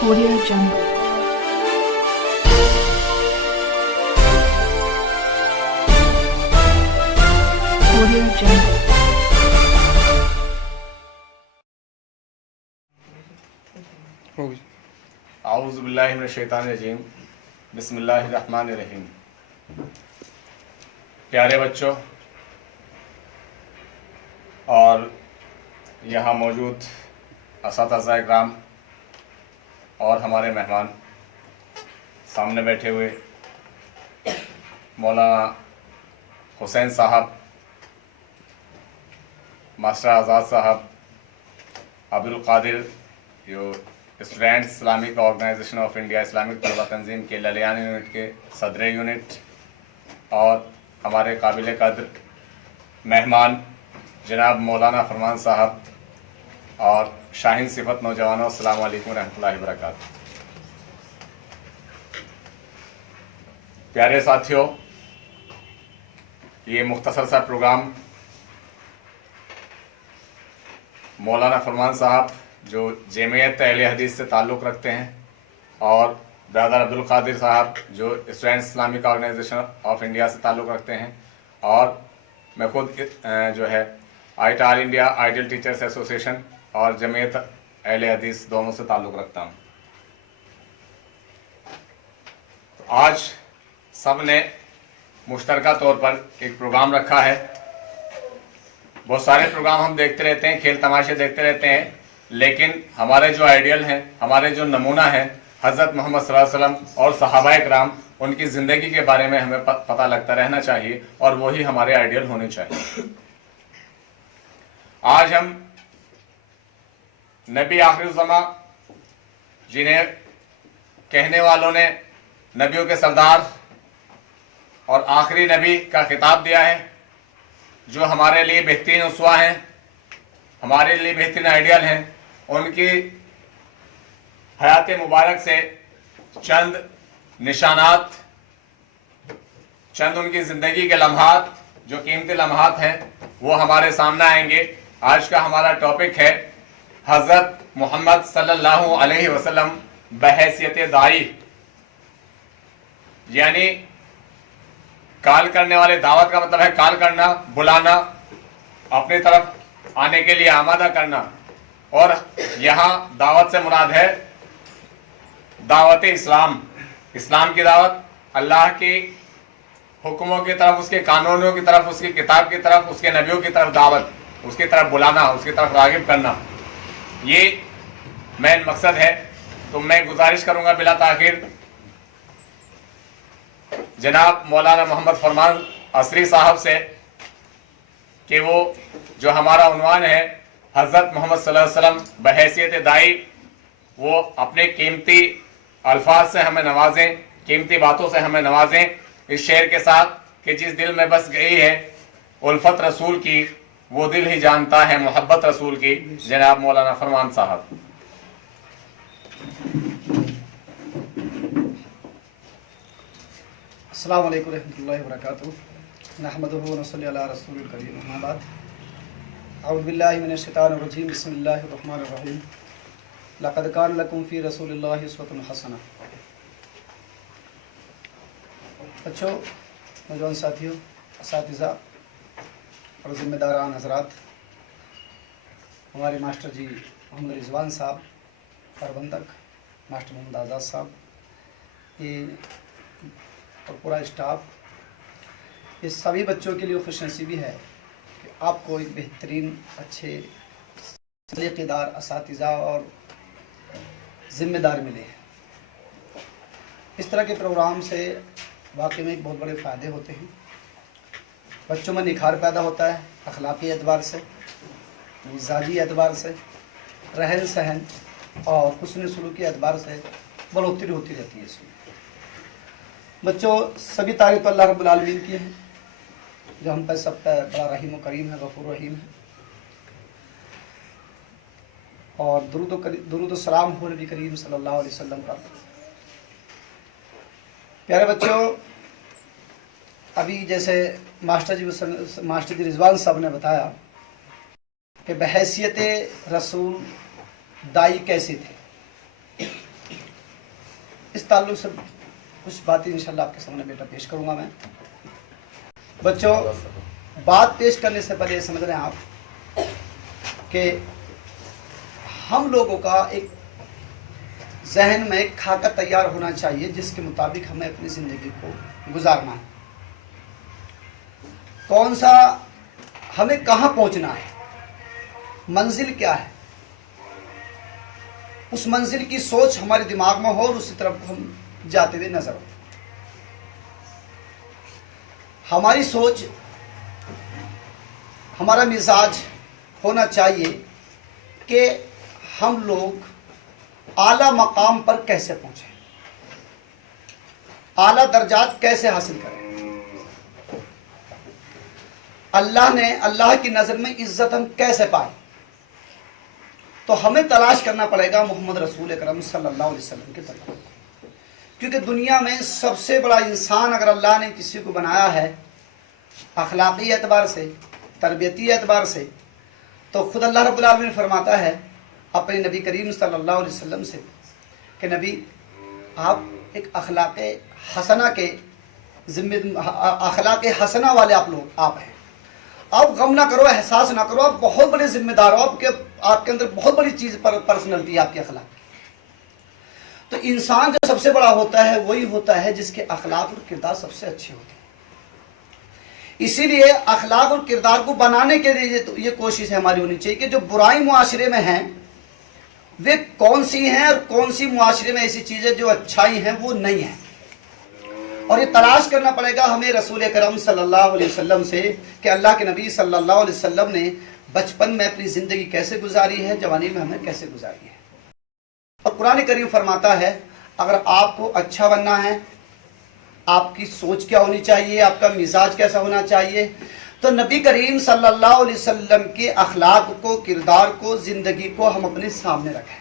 Audio Jungle. Audio Jungle. आऊज़ु बिल्लाहि मिनश शैतानिर रजीम बिस्मिल्लाहिर रहमानिर रहीम। प्यारे बच्चों और यहाँ मौजूद असातिज़ा इकराम और हमारे मेहमान, सामने बैठे हुए मौलाना हुसैन साहब, मास्टर आज़ाद साहब, अब्दुल कादिर जो students Islamic organisation of India इस्लामिक तलबा तंजीम के ललियान यूनिट के सदर यूनिट, और हमारे काबिल कद्र मेहमान जनाब मौलाना फरमान साहब और शाहीन सिफत नौजवानों, अस्सलामु अलैकुम रहमतुल्लाहि व बरकातहू। प्यारे साथियों, ये मुख्तसर सा प्रोग्राम मौलाना फरमान साहब जो जमीयत अहले हदीस से ताल्लुक़ रखते हैं और ब्रदर अब्दुल कादिर साहब जो students Islamic organisation of India से ताल्लुक़ रखते हैं, और मैं खुद जो है all India ideal teachers association और जमीयत अहले हदीस दोनों से ताल्लुक़ रखता हूँ। तो आज सब ने मुश्तरका तौर पर एक प्रोग्राम रखा है। बहुत सारे प्रोग्राम हम देखते रहते हैं, खेल तमाशे देखते रहते हैं, लेकिन हमारे जो आइडियल हैं, हमारे जो नमूना है हज़रत मोहम्मद सल्लल्लाहु अलैहि वसल्लम और सहाबाए किराम, उनकी ज़िंदगी के बारे में हमें पता लगता रहना चाहिए और वही हमारे आइडियल होने चाहिए। आज हम नबी आखिर ज़मा, जिन्हें कहने वालों ने नबियों के सरदार और आखिरी नबी का खिताब दिया है, जो हमारे लिए बेहतरीन उसवा हैं, हमारे लिए बेहतरीन आइडियल हैं, उनकी हयात मुबारक से चंद निशानात, चंद उनकी ज़िंदगी के लम्हात जो कीमती लम्हात हैं वो हमारे सामने आएंगे। आज का हमारा टॉपिक है हज़रत मोहम्मद सल्लल्लाहु अलैहि वसल्लम बहैसियत दाई, यानी कॉल करने वाले। दावत का मतलब है कॉल करना, बुलाना, अपनी तरफ आने के लिए आमादा करना, और यहाँ दावत से मुराद है दावत इस्लाम, इस्लाम की दावत, अल्लाह की हुक्मों की तरफ, उसके कानूनों की तरफ, उसकी किताब की तरफ, उसके नबियों की तरफ दावत, उसकी तरफ बुलाना, उसकी तरफ रागिब करना, ये मेन मकसद है। तो मैं गुजारिश करूँगा बिला ताखिर जनाब मौलाना मोहम्मद फरमान असरी साहब से कि वो जो हमारा उन्वान है हज़रत मोहम्मद सल्लल्लाहु अलैहि वसल्लम बहैसियत दाई, वो अपने कीमती अल्फाज से हमें नवाजें, कीमती बातों से हमें नवाजें, इस शेर के साथ कि जिस दिल में बस गई है उल्फत रसूल की, वो दिल ही जानता है मोहब्बत रसूल की। जनाब मौलाना फरमान साहब। अस्सलामु अलैकुम रहमतुल्लाहि व बरकातहू। नहमदुहु व नसल्ली अला रसूलिल करीम, अम्मा बाद। अऊज़ु बिल्लाहि मिनश शैतानिर रजीम, बिस्मिल्लाहिर रहमानिर रहीम। लक़द कान लकुम फ़ी रसूलिल्लाहि उस्वतुन हसना। बच्चों, नौजवान साथियों, असातिज़ा और ज़िम्मेदारान हज़रात, हमारे मास्टर जी मोहम्मद रिजवान साहब, प्रबंधक मास्टर मोहम्मद आज़ाद साहब, ये और पूरा स्टाफ, ये सभी बच्चों के लिए खुशनसीबी है कि आपको एक बेहतरीन, अच्छे, सलीक़ेदार असातिज़ा और ज़िम्मेदार मिले हैं। इस तरह के प्रोग्राम से वाकई में एक बहुत बड़े फ़ायदे होते हैं। बच्चों में निखार पैदा होता है, अखलाक़ी एतबार से, मिजाजी एतबार से, रहन सहन और हुस्न सलूकी एतबार से बढ़ोतरी होती रहती है इसमें। बच्चों, सभी तारीफ़ अल्लाह रब्बुल आलमीन की है, जो हम पर सब पर बड़ा रहीम व करीम है, गफूर रहीम है। और दुरूद सलाम हो नबी करीम सल्लल्लाहु अलैहि वसल्लम का। प्यारे बच्चों, अभी जैसे मास्टर जी रिजवान साहब ने बताया कि बहैसियत रसूल दाई कैसे थे। इस ताल्लुक से कुछ बातें इंशाल्लाह आपके सामने बेटा पेश करूंगा मैं। बच्चों, बात पेश करने से पहले समझ रहे हैं आप कि हम लोगों का एक जहन में एक खाका तैयार होना चाहिए जिसके मुताबिक हमें अपनी ज़िंदगी को गुजारना है। कौन सा, हमें कहाँ पहुँचना है, मंजिल क्या है, उस मंजिल की सोच हमारे दिमाग में हो और उसी तरफ हम जाते हुए नजर हो। हमारी सोच, हमारा मिजाज होना चाहिए कि हम लोग आला मकाम पर कैसे पहुंचे, आला दर्जात कैसे हासिल करें। अल्लाह की नज़र में इज्जत हम कैसे पाए, तो हमें तलाश करना पड़ेगा मोहम्मद रसूल अकरम सल्लल्लाहु अलैहि वसल्लम की तरफ। क्योंकि दुनिया में सबसे बड़ा इंसान अगर अल्लाह ने किसी को बनाया है अखलाकी एतबार से, तरबियती एतबार से, तो खुद अल्लाह रब्बुल आलमीन फरमाता है अपने नबी करीम सल्लल्लाहु अलैहि वसल्लम से कि नबी, आप एक अखलाक हसना के अखलाक हसना वाले आप लोग आप हैं। आप गम ना करो, एहसास ना करो, आप बहुत बड़े जिम्मेदार हो, आपके अंदर बहुत बड़ी चीज़ पर पर्सनलिटी है आपकी अखलाक। तो इंसान जो सबसे बड़ा होता है वही होता है जिसके अखलाक और किरदार सबसे अच्छे होते हैं। इसीलिए अखलाक और किरदार को बनाने के लिए तो ये कोशिश हमारी होनी चाहिए कि जो बुराई मुआशरे में हैं वे कौन सी हैं और कौन सी मुआशरे में ऐसी चीज़ें जो अच्छाई हैं वो नहीं है। और ये तलाश करना पड़ेगा हमें रसूल अकरम सल्लल्लाहु अलैहि वसल्लम से कि अल्लाह के नबी सल्लल्लाहु अलैहि वसल्लम ने बचपन में अपनी ज़िंदगी कैसे गुजारी है, जवानी में हमें कैसे गुजारी है। और कुरान करीम फरमाता है अगर आपको अच्छा बनना है, आपकी सोच क्या होनी चाहिए, आपका मिजाज कैसा होना चाहिए, तो नबी करीम सल्लल्लाहु अलैहि वसल्लम के अखलाक को, किरदार को, ज़िंदगी को हम अपने सामने रखें।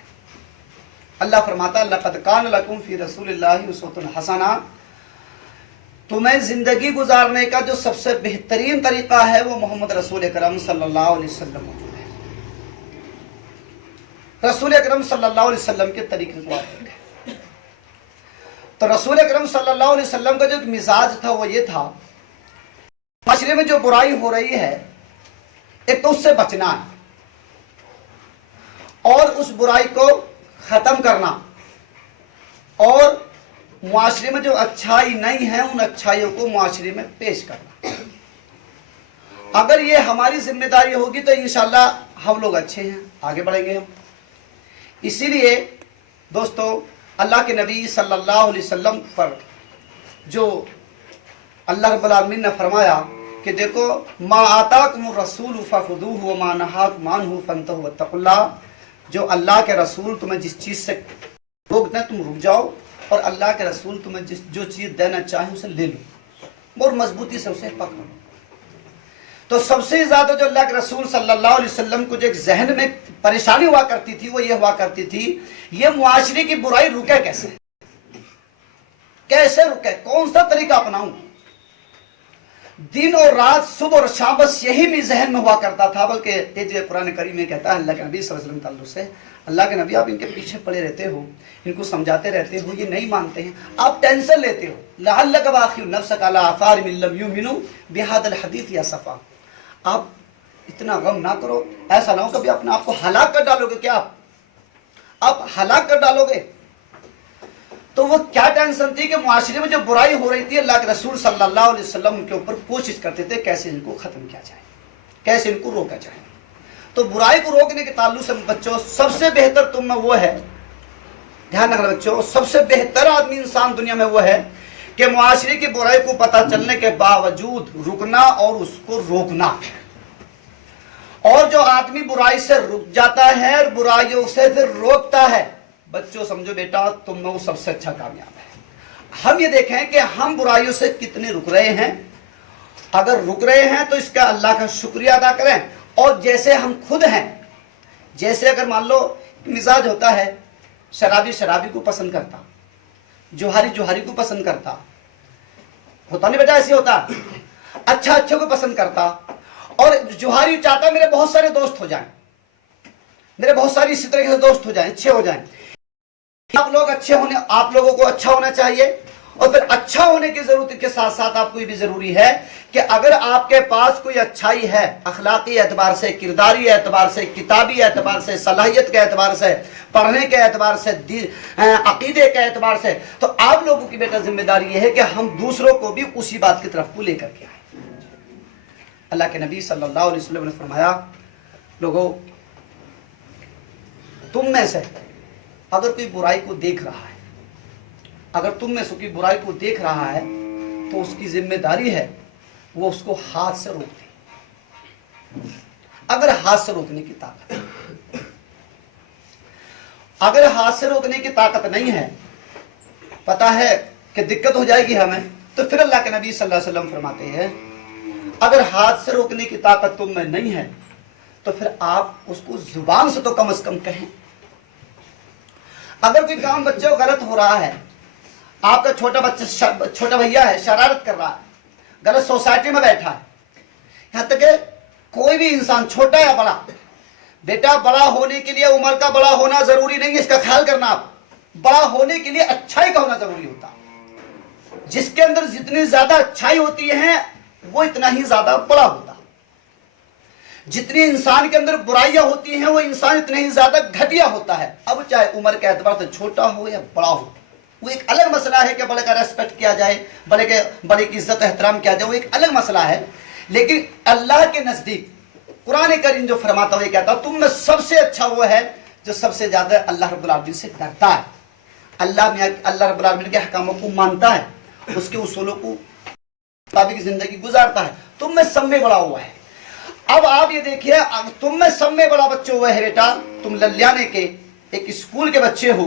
अल्लाह फरमाता है लक़द कान लकुम फ़ी रसूलिल्लाहि उस्वतुन हसना, तुम्हें ज़िंदगी गुजारने का जो सबसे बेहतरीन तरीक़ा है वो मोहम्मद रसूल अकरम सल्लल्लाहु अलैहि वसल्लम मौजूद है। रसूल अकरम सल्लल्लाहु अलैहि वसल्लम के तरीक़े को आप देखें तो रसूल अकरम सल्लल्लाहु अलैहि वसल्लम का जो मिजाज था वो ये था, माशरे में जो बुराई हो रही है एक तो उससे बचना है और उस बुराई को ख़त्म करना, और मुआशरे में जो अच्छाई नहीं है उन अच्छाइयों को मुआशरे में पेश करना। अगर ये हमारी जिम्मेदारी होगी तो इंशाल्लाह हम लोग अच्छे हैं, आगे बढ़ेंगे हम। इसीलिए दोस्तों अल्लाह के नबी सल्लल्लाहु अलैहि वसल्लम पर जो अल्लाह रब्बुल आलमीन ने फरमाया कि देखो मा आताकुम रसूल फखुदूहु व मा नहाकुम अन्हु फंतहु वत्तकुल्लाह, जो अल्लाह के रसूल तुम्हें जिस चीज़ से रोक दें तुम रुक जाओ, और अल्लाह के रसूल तुम्हें जो चीज़ देना चाहे उसे ले लो और मजबूती से उसे पकड़ो। तो सबसे ज़्यादा जो अल्लाह के रसूल सल्लल्लाहु अलैहि वसल्लम को जो एक जहन में परेशानी हुआ करती थी वो ये हुआ करती थी, ये मुआशरे की बुराई रुके कैसे, कैसे रुके, कौन सा तरीका अपनाऊं। दिन और रात, सुबह और शाम, बस यही भी जहन में हुआ करता था। बल्कि ये जो कुरान करीम में कहता है अल्लाह के नबी सल्लल्लाहु अलैहि वसल्लम ताल्लुक से, अल्लाह के नबी आप इनके पीछे पड़े रहते हो, इनको समझाते रहते हो, ये नहीं मानते हैं, आप टेंशन लेते हो। लअल्लक बाखिउ नफ्सक अला आसारिहिम इन लम युमिनू बिहादिल हदीस या सफा, आप इतना गम ना करो, ऐसा ना हो कभी अपने आप को हलाक कर डालोगे। क्या आप हलाक कर डालोगे? तो वो क्या टेंशन थी कि मुआशरे में जो बुराई हो रही थी, अल्लाह के रसूल सल्लल्लाहु अलैहि वसल्लम उनके ऊपर कोशिश करते थे कैसे इनको ख़त्म किया जाए, कैसे इनको रोका जाए। तो बुराई को रोकने के ताल्लुक से बच्चों सबसे बेहतर तुम में वो है, ध्यान रखना बच्चों, सबसे बेहतर आदमी इंसान दुनिया में वो है कि मुआशरे की बुराई को पता चलने के बावजूद रुकना और उसको रोकना। और जो आदमी बुराई से रुक जाता है और बुराइयों से फिर रोकता है, बच्चों समझो बेटा तुम में वो सबसे अच्छा कामयाब है। हम ये देखें कि हम बुराइयों से कितने रुक रहे हैं। अगर रुक रहे हैं तो इसका अल्लाह का शुक्रिया अदा करें। और जैसे हम खुद हैं, जैसे अगर मान लो मिजाज होता है, शराबी शराबी को पसंद करता, जोहारी जोहारी को पसंद करता, होता नहीं बेटा, ऐसे होता, अच्छा अच्छे को पसंद करता, और जोहारी चाहता मेरे बहुत सारे दोस्त हो जाएं, मेरे बहुत सारी इसी तरह के दोस्त हो जाएं, अच्छे हो जाएं। आप लोग अच्छे होने, आप लोगों को अच्छा होना चाहिए, और फिर अच्छा होने की जरूरत के साथ साथ आपको ये भी जरूरी है कि अगर आपके पास कोई अच्छाई है, अखलाकी एतबार से, किरदारी एतबार से, किताबी एतबार से, सलाहियत के एतबार से, पढ़ने के एतबार से, अकीदे के एतबार से, तो आप लोगों की बेटा जिम्मेदारी यह है कि हम दूसरों को भी उसी बात की तरफ को लेकर के आए। अल्लाह के नबी सल्लल्लाहु अलैहि वसल्लम ने फरमाया, लोगों, तुम में से अगर कोई बुराई को देख रहा है, अगर तुम में से कोई बुराई को देख रहा है, तो उसकी जिम्मेदारी है वो उसको हाथ से रोक दे। अगर हाथ से रोकने की ताकत, अगर हाथ से रोकने की ताकत नहीं है, पता है कि दिक्कत हो जाएगी हमें, तो फिर अल्लाह के नबी सल्लल्लाहु अलैहि वसल्लम फरमाते हैं, अगर हाथ से रोकने की ताकत तुम में नहीं है, तो फिर आप उसको जुबान से तो कम से कम कहें। अगर कोई काम बच्चे को गलत हो रहा है, आपका छोटा भैया है, शरारत कर रहा है, गलत सोसाइटी में बैठा है, यहां तक कि कोई भी इंसान छोटा या बड़ा, बेटा बड़ा होने के लिए उम्र का बड़ा होना जरूरी नहीं है, इसका ख्याल करना। आप बड़ा होने के लिए अच्छाई का होना जरूरी होता है। जिसके अंदर जितनी ज्यादा अच्छाई होती है वो इतना ही ज्यादा बड़ा होता है। जितनी इंसान के अंदर बुराइयां होती हैं वो इंसान इतने ही ज्यादा घटिया होता है। अब चाहे उम्र के एतबार से छोटा हो या बड़ा हो, वो एक अलग मसला है कि बड़े का रेस्पेक्ट किया जाए, बड़े की इज्जत एहतराम किया जाए, वो एक अलग मसला है। लेकिन अल्लाह के नजदीक कुरान करीम जो फरमाता हुआ कहता, तुम में सबसे अच्छा वो है जो सबसे ज्यादा अल्लाह रब्बुल आलमीन से डरता है, अल्लाह रब्बुल आलमीन के अहकामों को मानता है, उसके उसूलों को मुताबिक जिंदगी गुजारता है। तुम में सब में बड़ा हुआ है। अब आप ये देखिए, तुम में सब में बड़ा बच्चे हुआ है बेटा, तुम लल्याने के एक स्कूल के बच्चे हो।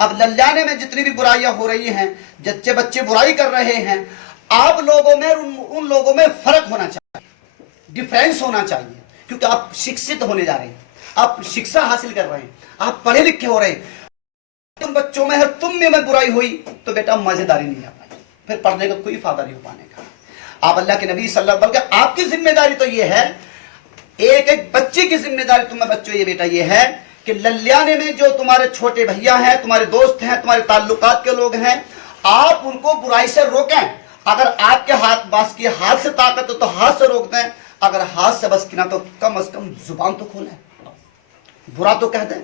अब लल्याने में जितनी भी बुराइयां हो रही हैं, जच्चे बच्चे बुराई कर रहे हैं, आप लोगों में उन लोगों में फर्क होना चाहिए, डिफरेंस होना चाहिए, क्योंकि आप शिक्षित होने जा रहे हैं, आप शिक्षा हासिल कर रहे हैं, आप पढ़े लिखे हो रहे हैं। तुम बच्चों में है, तुम में बुराई हुई तो बेटा मजेदारी नहीं आ पाई, फिर पढ़ने का कोई फायदा नहीं हो पाने का। आप अल्लाह के नबी सल्लल्लाहु अलैहि वसल्लम, आपकी जिम्मेदारी तो ये है, एक एक बच्चे की जिम्मेदारी तुम्हें बच्चों ये बेटा ये है कि लल्याने में जो तुम्हारे छोटे भैया हैं, तुम्हारे दोस्त हैं, तुम्हारे ताल्लुकात के लोग हैं, आप उनको बुराई से रोकें। अगर आपके हाथ से ताकत हो तो हाथ से रोक दें, अगर हाथ से बस की ना तो कम से कम जुबान तो खोलें, बुरा तो कह दें।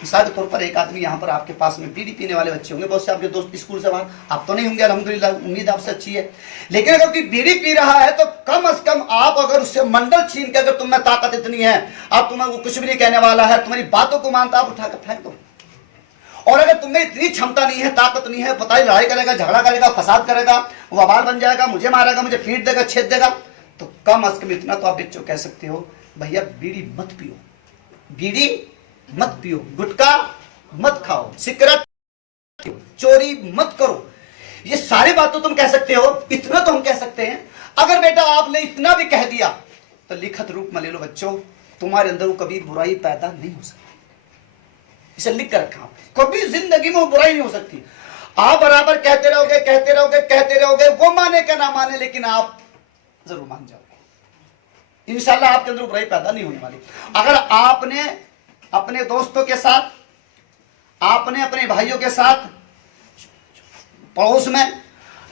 मिसाल के तौर पर एक आदमी यहाँ पर आपके पास में बीड़ी पीने वाले बच्चे होंगे, बहुत से आपके दोस्त स्कूल से बाहर, आप तो नहीं होंगे अल्हम्दुलिल्लाह, उम्मीद आपसे अच्छी है, लेकिन अगर कोई बीड़ी पी रहा है तो कम से कम आप अगर उससे मंडल छीन के, अगर तुम में ताकत इतनी है, आप तुम्हें वो कुछ भी नहीं कहने वाला है, तुम्हारी बातों को मानता, आप उठाकर फेंक दो। और अगर तुम्हें इतनी क्षमता नहीं है, ताकत नहीं है, पता ही लड़ाई करेगा, झगड़ा करेगा, फसाद करेगा, वबाल बन जाएगा, मुझे मारेगा, मुझे पीट देगा, छेद देगा, तो कम से कम इतना तो आप बच्चों कह सकते हो, भैया बीड़ी मत पियो, बीड़ी मत पियो, गुटखा मत खाओ, सिगरेट, चोरी मत करो। ये सारी बात तो तुम कह सकते हो, इतना तो हम कह सकते हैं। अगर बेटा आपने इतना भी कह दिया तो लिखत रूप में ले लो बच्चों, तुम्हारे अंदर वो कभी बुराई पैदा नहीं हो सकती, इसे लिख कर रखा, कभी जिंदगी में वो बुराई नहीं हो सकती। आप बराबर कहते रहोगे, कहते रहोगे, कहते रहोगे, वो माने क्या ना माने, लेकिन आप जरूर मान जाओगे, इंशाल्लाह आपके अंदर बुराई पैदा नहीं होने वाली। अगर आपने अपने दोस्तों के साथ, आपने अपने भाइयों के साथ, पड़ोस में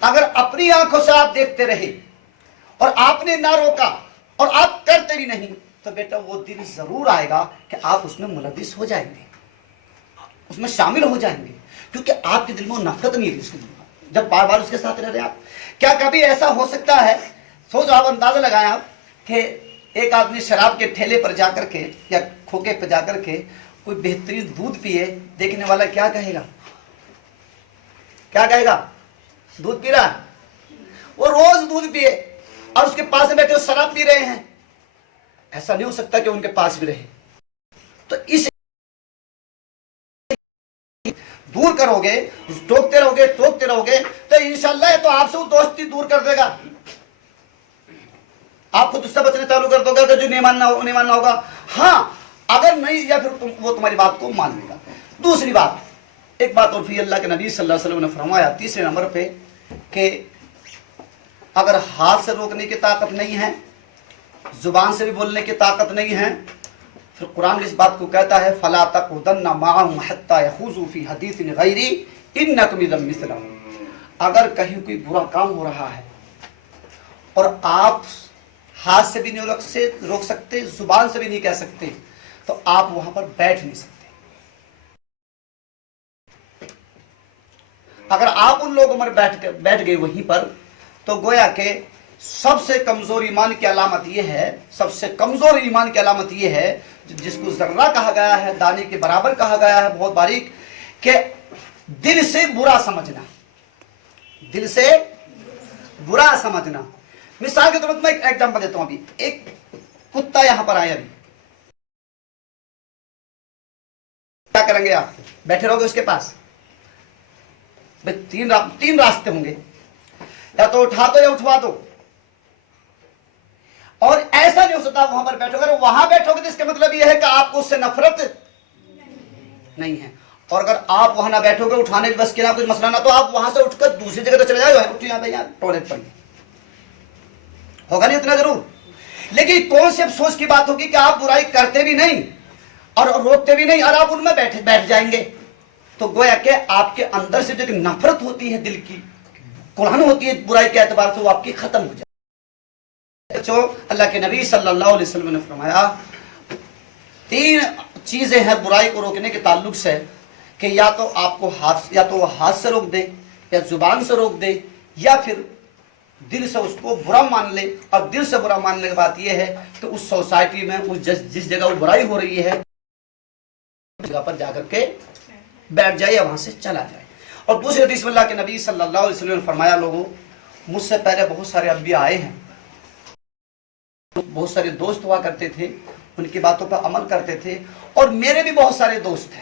अगर अपनी आंखों से आप देखते रहे और आपने ना रोका और आप करते भी नहीं, तो बेटा वो दिन जरूर आएगा कि आप उसमें मुलविस हो जाएंगे, उसमें शामिल हो जाएंगे, क्योंकि आपके दिल में नफरत नहीं है उसके दिल में, जब बार बार उसके साथ रह रहे आप। क्या कभी ऐसा हो सकता है, सोचो आप, अंदाजा लगाएं आप, कि एक आदमी शराब के ठेले पर जाकर के या खोके पर जाकर के कोई बेहतरीन दूध पिए, देखने वाला क्या कहेगा, क्या कहेगा, दूध पी रहा है, वो रोज दूध पिए और उसके पास में बैठे शराब पी रहे हैं, ऐसा नहीं हो सकता कि उनके पास भी रहे। तो इस दूर करोगे, टोकते रहोगे तो इंशाल्लाह तो आपसे वो दोस्ती दूर कर देगा, आप खुद उससे बचने चालू कर दोगे। अगर जो नहीं मानना होगा, हाँ, अगर नहीं, या फिर वो तुम्हारी बात को मान लेगा। दूसरी बात, एक बात और फिर अल्लाह के नबी सल्लल्लाहु अलैहि वसल्लम ने फरमाया तीसरे नंबर पे कि अगर हाथ से रोकने की ताकत नहीं है, जुबान से भी बोलने की ताकत नहीं है, پھر قرآن اس بات کو کہتا ہے فلا تقعدن معهم حتى يخوضوا في حديث غيري انكم اذا مثلهم. اگر کہیں کوئی برا کام ہو رہا ہے اور آپ ہاتھ سے بھی نہیں روک سکتے، زبان سے بھی نہیں کہہ سکتے، تو آپ وہاں پر بیٹھ نہیں سکتے. اگر آپ ان لوگوں میں بیٹھ گئے وہیں پر، تو گویا کہ سب سے کمزور ایمان کی علامت یہ ہے، سب سے کمزور ایمان کی علامت یہ ہے، جس کو ذرہ کہا گیا ہے، دانے کے برابر کہا گیا ہے، بہت باریک، کہ دل سے برا سمجھنا. دل سے برا سمجھنا. مثال کے طور پر میں ایک ایگزامپل دیتا ہوں. ابھی ایک کتا یہاں پر آیا، ابھی کیا کریں گے آپ؟ بیٹھے رہو گے اس کے پاس؟ تین راستے ہوں گے، یا تو اٹھا دو یا اٹھوا دو. اور ایسا نہیں ہو سکتا وہاں پر بیٹھو گے. وہاں بیٹھو گے تو اس کا مطلب یہ ہے کہ آپ کو اس سے نفرت نہیں ہے. اور اگر آپ وہاں نہ بیٹھو گے، اٹھانے کی بس کے نہ کچھ مسئلہ نہ، تو آپ وہاں سے اٹھ کر دوسری جگہ تو چلے جائے، اٹھو یہاں پہ، یہاں ٹوائلٹ پر ہوگا نہیں اتنا ضرور. لیکن کون سی افسوس کی بات ہوگی کہ آپ برائی کرتے بھی نہیں اور روکتے بھی نہیں، اور آپ ان میں بیٹھ جائیں گے. تو گویا کہ آپ کے اندر سے جو نفرت ہوتی ہے، دل کی قرآن ہوتی ہے برائی کے اعتبار سے، وہ آپ کی ختم ہو جائے. اللہ کے نبی صلی اللہ علیہ وسلم نے فرمایا 3 چیزیں ہیں برائی کو روکنے کے تعلق سے، کہ یا تو آپ کو ہاتھ سے روک دے، یا زبان سے روک دے، یا پھر دل سے اس کو برا مان لے. اور دل سے برا ماننے کی بات یہ ہے کہ اس سوسائٹی میں جس جگہ وہ برائی ہو رہی ہے اس جگہ پر جا کر کے بیٹھ جائے یا وہاں سے چلا جائے. اور دوسری حدیث میں اللہ کے نبی صلی اللہ علیہ وسلم نے فرمایا لوگوں، مجھ سے پہلے بہت سارے انبیاء آئے ہیں، بہت سارے دوست ہوا کرتے تھے، ان کی باتوں پر عمل کرتے تھے، اور میرے بھی بہت سارے دوست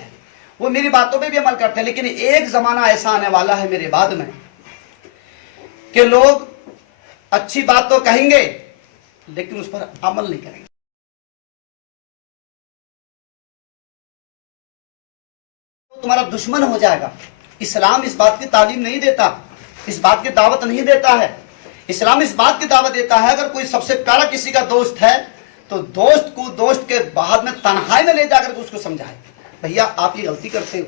ہیں، وہ میری باتوں پہ بھی عمل کرتے ہیں. لیکن ایک زمانہ ایسا آنے والا ہے میرے بعد میں کہ لوگ اچھی بات تو کہیں گے لیکن اس پر عمل نہیں کریں گے. تمہارا دشمن ہو جائے گا. اسلام اس بات کی تعلیم نہیں دیتا، اس بات کی دعوت نہیں دیتا ہے. اسلام اس بات کی دعوت دیتا ہے اگر کوئی سب سے پیارا کسی کا دوست ہے تو دوست کو دوست کے بعد میں تنہائی میں لے جا کر اس کو سمجھائے، بھیا آپ یہ غلطی کرتے ہو،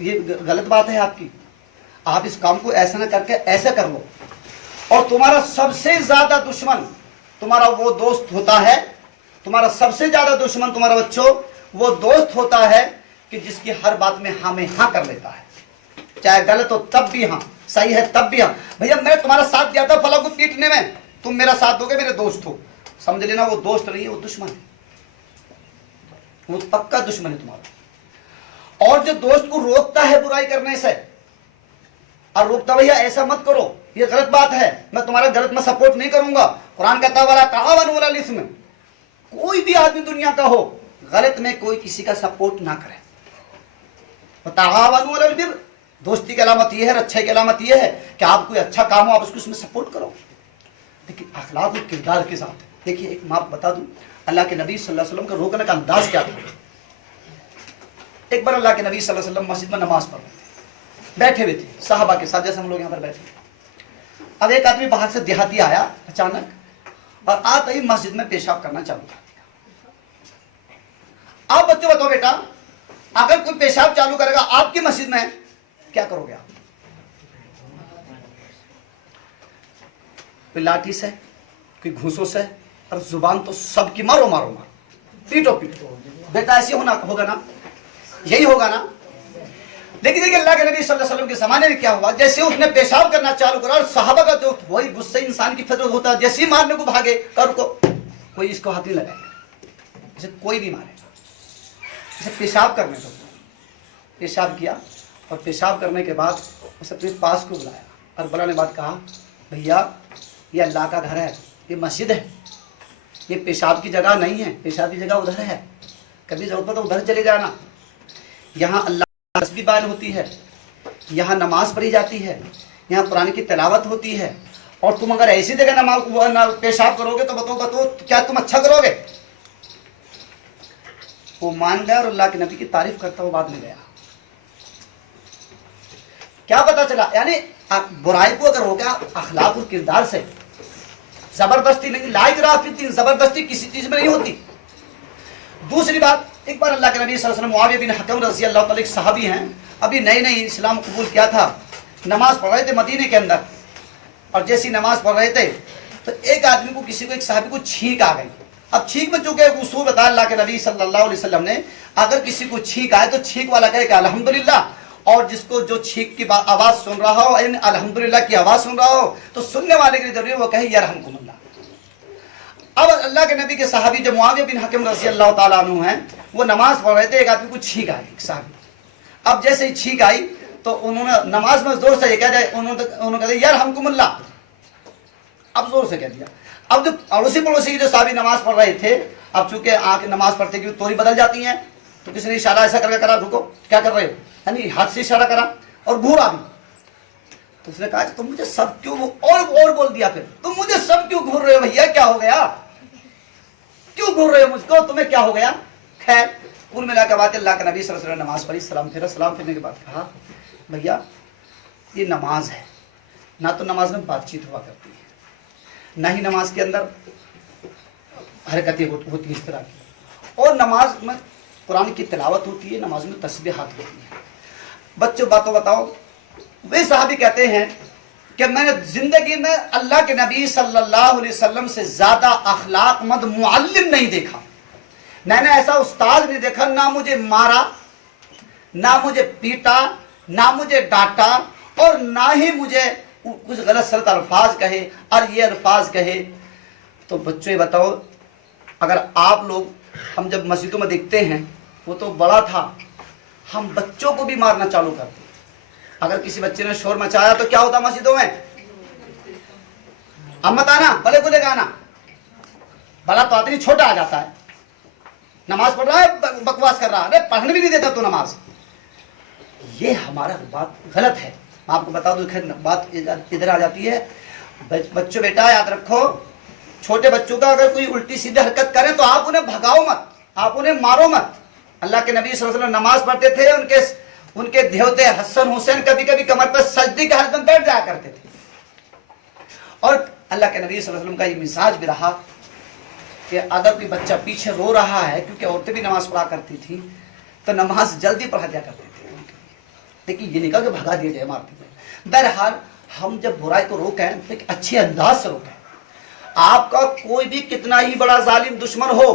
یہ غلط بات ہے آپ کی، آپ اس کام کو ایسا نہ کر کے ایسا کر لو. اور تمہارا سب سے زیادہ دشمن تمہارا وہ دوست ہوتا ہے، تمہارا سب سے زیادہ دشمن تمہارا بچوں وہ دوست ہوتا ہے کہ جس کی ہر بات میں ہاں میں ہاں کر لیتا ہے، چاہے غلط ہو تب بھی ہاں، صحیح ہے تب بھی ہاں. بھیا میں تمہارا ساتھ دیا تھا فلاں کو پیٹنے میں، تم میرا ساتھ دو گے، میرے دوست ہو. سمجھ لینا وہ دوست نہیں ہے، وہ دشمن ہے، وہ پکا دشمن ہے تمہارا. اور جو دوست کو روکتا ہے برائی کرنے سے، اور روکتا بھیا ایسا مت کرو، یہ غلط بات ہے، میں تمہارا غلط میں سپورٹ نہیں کروں گا. قرآن کہتا ہے وَلَا تَعَاوَنُوا عَلَى الْإِثْمِ. کوئی بھی آدمی دنیا کا ہو، غلط میں کوئی کسی کا سپورٹ نہ کرے. وَتَعَاوَنُوا عَلَى الْبِرِّ. دوستی کی علامت یہ ہے، اچھائی کی علامت یہ ہے کہ آپ کوئی اچھا کام ہو آپ اس میں سپورٹ کرو. لیکن اخلاق و کردار کے ساتھ دیکھیے، ایک میں بتا دوں اللہ کے نبی صلی اللہ علیہ وسلم کا روکنے کا انداز کیا تھا. ایک بار اللہ کے نبی صلی اللہ علیہ وسلم مسجد میں نماز پڑھ رہے تھے، بیٹھے ہوئے تھے صحابہ کے ساتھ جیسے ہم لوگ یہاں پر بیٹھے. اب ایک آدمی باہر سے دیہاتی آیا اچانک، اور آتے ہی مسجد میں پیشاب کرنا چالو کر دیا. آپ بچوں بتاؤ بیٹا، اگر کوئی پیشاب چالو کرے گا آپ کی مسجد میں کیا کرو گے آپ؟ کوئی لاٹھی سے، کوئی گھوسوں سے، اور زبان تو سب کی مارو مارو مارو، پیٹو پیٹو. بیٹا ایسے ہوگا نا، یہی ہوگا نا. لیکن دیکھیے اللہ کے نبی صلی اللہ علیہ وسلم کے زمانے میں کیا ہوا، جیسے اس نے پیشاب کرنا چالو کرا، اور صحابہ کا جو وہی غصے انسان کی فطرت ہوتا ہے، جیسے ہی مارنے کو بھاگے اور کوئی اس کو ہاتھ نہیں لگائے گا، اسے کوئی بھی مارے گا. اسے پیشاب کرنے کو پیشاب کیا، اور پیشاب کرنے کے بعد اسے اپنے پاس کو بلایا اور بلانے کے بعد کہا بھیا یہ اللہ کا گھر ہے، یہ مسجد ہے، یہ پیشاب کی جگہ نہیں ہے، پیشاب کی جگہ ادھر ہے، کبھی ضرورت پڑے تو ادھر چلے جانا. یہاں اللہ کی تسبیح بیان ہوتی ہے، یہاں نماز پڑھی جاتی ہے، یہاں قرآن کی تلاوت ہوتی ہے، اور تم اگر ایسی جگہ پیشاب کرو گے تو بتاؤ کیا تم اچھا کرو گے؟ وہ مان گیا اور اللہ کے نبی کی تعریف کرتا ہوا بعد میں گیا. کیا پتا چلا؟ یعنی برائی کو اگر ہو گیا اخلاق اور کردار سے، जबरदस्ती नहीं, ला इकराह फी दीन, जबरदस्ती किसी चीज में नहीं होती। दूसरी बात, एक बार अल्लाह के नबी सल्लल्लाहु अलैहि वसल्लम मुआविया बिन हकम रज़ी अल्लाह ताला एक सहाबी हैं, अभी नए नए इस्लाम कबूल किया था, नमाज पढ़ रहे थे मदीने के अंदर, और जैसी नमाज पढ़ रहे थे तो एक आदमी को, किसी को, एक सहाबी को छींक आ गई। अब छींक में चूंकि उसूल बताया अल्लाह के नबी सल्लल्लाहु अलैहि वसल्लम ने, अगर किसी को छींक आए तो छींक वाला कहे कि अल्हम्दुलिल्लाह, और जिसको जो छींक की आवाज सुन रहा हो, यानी अल्हम्दुलिल्लाह की आवाज सुन रहा हो, तो सुनने वाले के लिए जरूरी है वो कहे यरहमुकुमुल्लाह। अब अल्लाह के नबी के सहाबी जो मुआविया बिन हकम रज़ी अल्लाह ताला अन्हु हैं, वो नमाज पढ़ रहे थे, एक आदमी को छींक आई, एक सहाबी। अब जैसे ही छींक आई तो उन्होंने नमाज में जोर से ये कह दिया, उन्होंने कहा यरहमुकुमुल्लाह, अब जोर से कह दिया। अब जो अड़ोसी पड़ोसी की जो सहाबी नमाज पढ़ रहे थे, अब चूंकि आंखें नमाज पढ़ते की तोरी बदल जाती हैं, तो किसी ने इशारा ऐसा करके करा, रुको क्या कर रहे हो, यानी हाथ से इशारा करा, और घूरा भी। तो उसने कहा तुम मुझे सब क्यों, और बोल दिया फिर, तुम मुझे सब क्यों घूर रहे हो भैया, क्या हो गया, क्यों घूर रहे हो मुझको, तुम्हें क्या हो गया। खैर कुल मिलाकर बात, अल्लाह के नबी सल्लल्लाहु अलैहि वसल्लम नमाज पढ़ी, सलाम फिरा, सलाम फिरने के बाद कहा भैया ये नमाज है, ना तो नमाज में बातचीत हुआ करती है, ना ही नमाज के अंदर हरकतें होती इस तरह की, और नमाज में कुरान की तिलावत होती है, नमाज में तस्बीहात होती है। बच्चों बातों बताओ, वे साहबी कहते हैं कि मैंने जिंदगी में अल्लाह के नबी सल्लल्लाहु अलैहि वसल्लम से ज्यादा अखलाकमंद मुअल्लिम नहीं देखा, मैंने ऐसा उस्ताद नहीं देखा, ना मुझे मारा, ना मुझे पीटा, ना मुझे डांटा, और ना ही मुझे कुछ गलत सलत अल्फाज कहे और ये अल्फाज कहे। तो बच्चों ये बताओ, अगर आप लोग, हम जब मस्जिदों में देखते हैं, वो तो बड़ा था, हम बच्चों को भी मारना चालू करते। अगर किसी बच्चे ने शोर मचाया तो क्या होता मस्जिदों में, अब मत आना, भले को लेकर आना, बड़ा तो आदमी छोटा आ जाता है, नमाज पढ़ रहा है बकवास कर रहा है, अरे पढ़ने भी नहीं देता तो नमाज। ये हमारा बात गलत है। मैं आपको बता दूं, बात इधर आ जाती है। बच्चों बेटा याद रखो, छोटे बच्चों का अगर कोई उल्टी सीधी हरकत करे तो आप उन्हें भगाओ मत, आप उन्हें मारो मत। अल्लाह के नबी सल्लल्लाहु अलैहि वसल्लम नमाज पढ़ते थे, उनके देवते हसन हुसैन कभी कभी कमर पर सजदी के हालत में बैठ जाया करते थे, और अल्लाह के नबी सल्लल्लाहु अलैहि वसल्लम का ये मिजाज भी रहा कि अगर कोई बच्चा पीछे रो रहा है, क्योंकि औरतें भी नमाज पढ़ा करती थी, तो नमाज जल्दी पढ़ा दिया करते थे, लेकिन ये नहीं कहा कि भगा दिया जाए, मारते थे। बहरहाल हम जब बुराई को रोकें तो एक अच्छे अंदाज से रोकें। आपका कोई भी कितना ही बड़ा जालिम दुश्मन हो,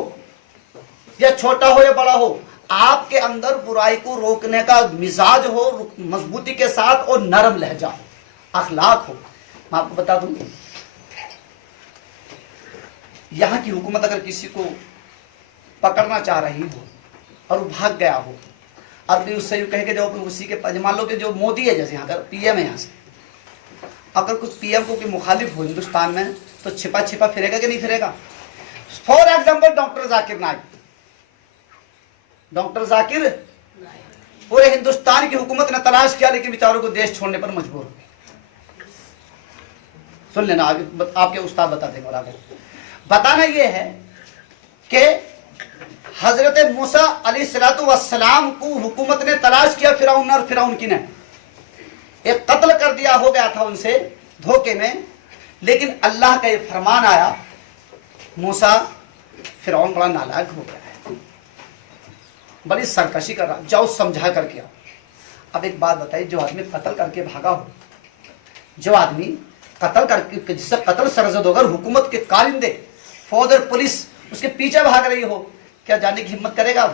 या छोटा हो या बड़ा हो, आपके अंदर बुराई को रोकने का मिजाज हो, मजबूती के साथ, और नरम लहजा हो, अखलाक हो। मैं आपको बता दूं, यहाँ की हुकूमत अगर किसी को पकड़ना चाह रही हो और वो भाग गया हो, और भी उससे कहे कि जो उसी के, मान लो कि जो मोदी है, जैसे यहाँ का पीएम है, यहाँ से अगर कुछ पीएम को कोई मुखालिफ हो हिंदुस्तान में, तो छिपा छिपा फिरेगा कि नहीं फिरेगा। For example doctor Zakir Naik, doctor Zakir पूरे हिंदुस्तान की हुकूमत ने तलाश किया, लेकिन बेचारों को देश छोड़ने पर मजबूर हो गए। सुन लेना, आगे आपके उस्ताद बता देंगे। और आगे बताना यह है कि हजरत मूसा अलैहिस्सलातु वस्सलाम को हुकूमत ने तलाश किया, फिरौन और फिरौन की ने एक कत्ल कर दिया, हो गया था उनसे धोखे में, लेकिन अल्लाह का ये फरमान आया, मूसा फिरौन बड़ा नालायक हो गया है, बड़ी सरकशी कर रहा, जाओ समझा करके आओ। अब एक बात बताइए, जो आदमी कत्ल करके भागा हो, जो आदमी कत्ल करके, जिससे कत्ल सरजद होकर हुकूमत के कारिंदे, फौज और पुलिस उसके पीछे भाग रही हो, क्या जाने की हिम्मत करेगा?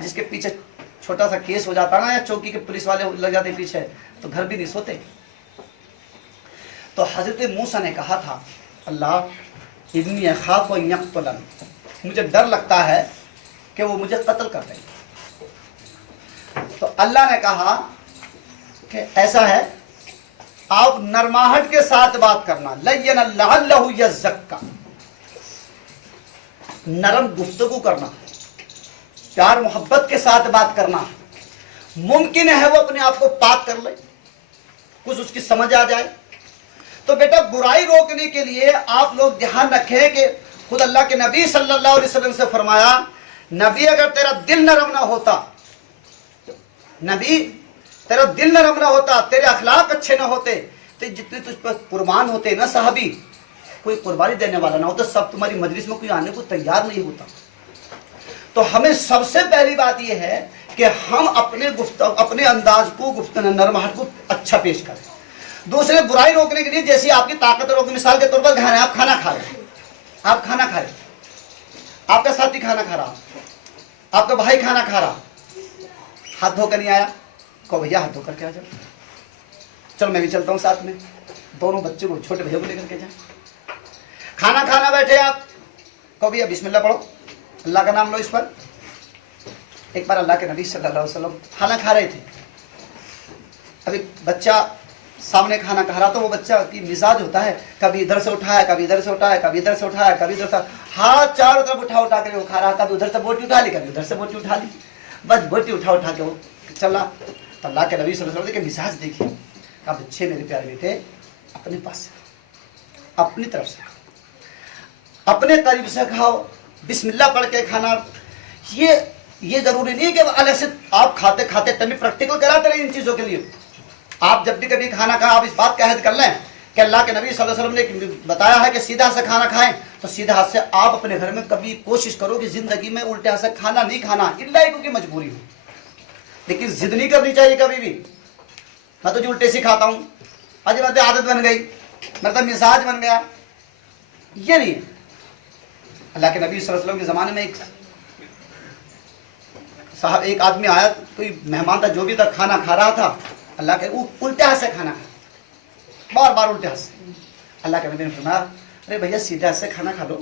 जिसके पीछे छोटा सा केस हो जाता ना, या चौकी के पुलिस वाले लग जाते पीछे, तो घर भी नहीं सोते। तो हजरत मूसा ने कहा था, अल्लाह इन्नी अखाफ अन यक़्तुलन, मुझे डर लगता है कि वो मुझे कत्ल कर देंगे। तो अल्लाह ने कहा कि ऐसा है, आप नरमाहट के साथ बात करना, लय्यन लअल्लहु यज़क्का, नरम गुफ्तगू करना, प्यार मोहब्बत के साथ बात करना। मुमकिन है वो अपने आप को पाक कर ले, कुछ उसकी समझ आ जाए। तो बेटा बुराई रोकने के लिए आप लोग ध्यान रखें कि खुद अल्लाह के नबी सल्लल्लाहु अलैहि वसल्लम से फरमाया, नबी अगर तेरा दिल नरम ना होता, नबी तेरा दिल नरम ना होता, तेरे अखलाक अच्छे ना होते, तो जितने तुझ पर कुर्बान होते ना सहाबी, कोई कुर्बानी देने वाला ना होता, सब तुम्हारी मजलिस में कोई आने को तैयार नहीं होता। तो हमें सबसे पहली बात यह है कि हम अपने अंदाज को नरमाहट को अच्छा पेश करें। दूसरे बुराई रोकने के लिए जैसी आपकी ताकत रोकने, मिसाल के तौर पर घर है, आप खाना खा रहे हैं, आप खाना खा रहे, आपका साथी खाना खा रहा, आपका भाई खाना खा रहा, हाथ धोकर नहीं आया, कहो भैया हाथ धोकर के आ जाओ, चल मैं भी चलता हूँ साथ में, दोनों बच्चे को छोटे भैया को लेकर के जाए। खाना खाना बैठे आप, कहो भैया बिस्मिल्लाह पढ़ो, अल्लाह का नाम लो इस पर। एक बार अल्लाह के नबी सल्लल्लाहु अलैहि वसल्लम खाना खा रहे थे, अभी बच्चा सामने खाना खा रहा, तो वो बच्चा की मिजाज होता है, कभी इधर से उठाया, कभी इधर से उठाया, कभी इधर से उठाया, कभी इधर से, हाथ चारों तरफ उठा के वो खा रहा, कभी उधर से बोटी उठा ली, कभी उधर से बोटी उठा ली, बस बोटी उठा के वो चला। तो अल्लाह के नबी सल्लल्लाहु अलैहि वसल्लम के मिजाज देखिए, कहा बच्चे मेरे प्यारे बेटे अपने पास से, अपनी तरफ से, अपने करीब से खाओ, बिस्मिल्लाह पढ़ के खाना। ये जरूरी नहीं है कि अलग से आप खाते खाते तभी प्रैक्टिकल कराते रहे इन चीज़ों के लिए। आप जब भी कभी खाना खाएं, आप इस बात का अहद कर लें कि अल्लाह के नबी सल्लल्लाहु अलैहि वसल्लम ने बताया है कि सीधा से खाना खाएं, तो सीधा हाथ से आप अपने घर में कभी कोशिश करो कि जिंदगी में उल्टे हाथ से खाना नहीं खाना, इल्ला क्योंकि मजबूरी हो, लेकिन जिद नहीं करनी चाहिए कभी भी। मैं तो जो उल्टे से खाता हूँ, आज मेरी आदत बन गई, मेरा तो मिजाज बन गया, ये नहीं है। अल्लाह के नबी सल्लल्लाहु अलैहि वसल्लम के ज़माने में एक आदमी आया, कोई मेहमान था, जो भी था खाना खा रहा था, अल्लाह के उल्टे हाथ से खाना खा, बार बार उल्टे हाथ से। अल्लाह के नबी ने फरमाया, अरे भैया सीधे हाथ से खाना खा लो।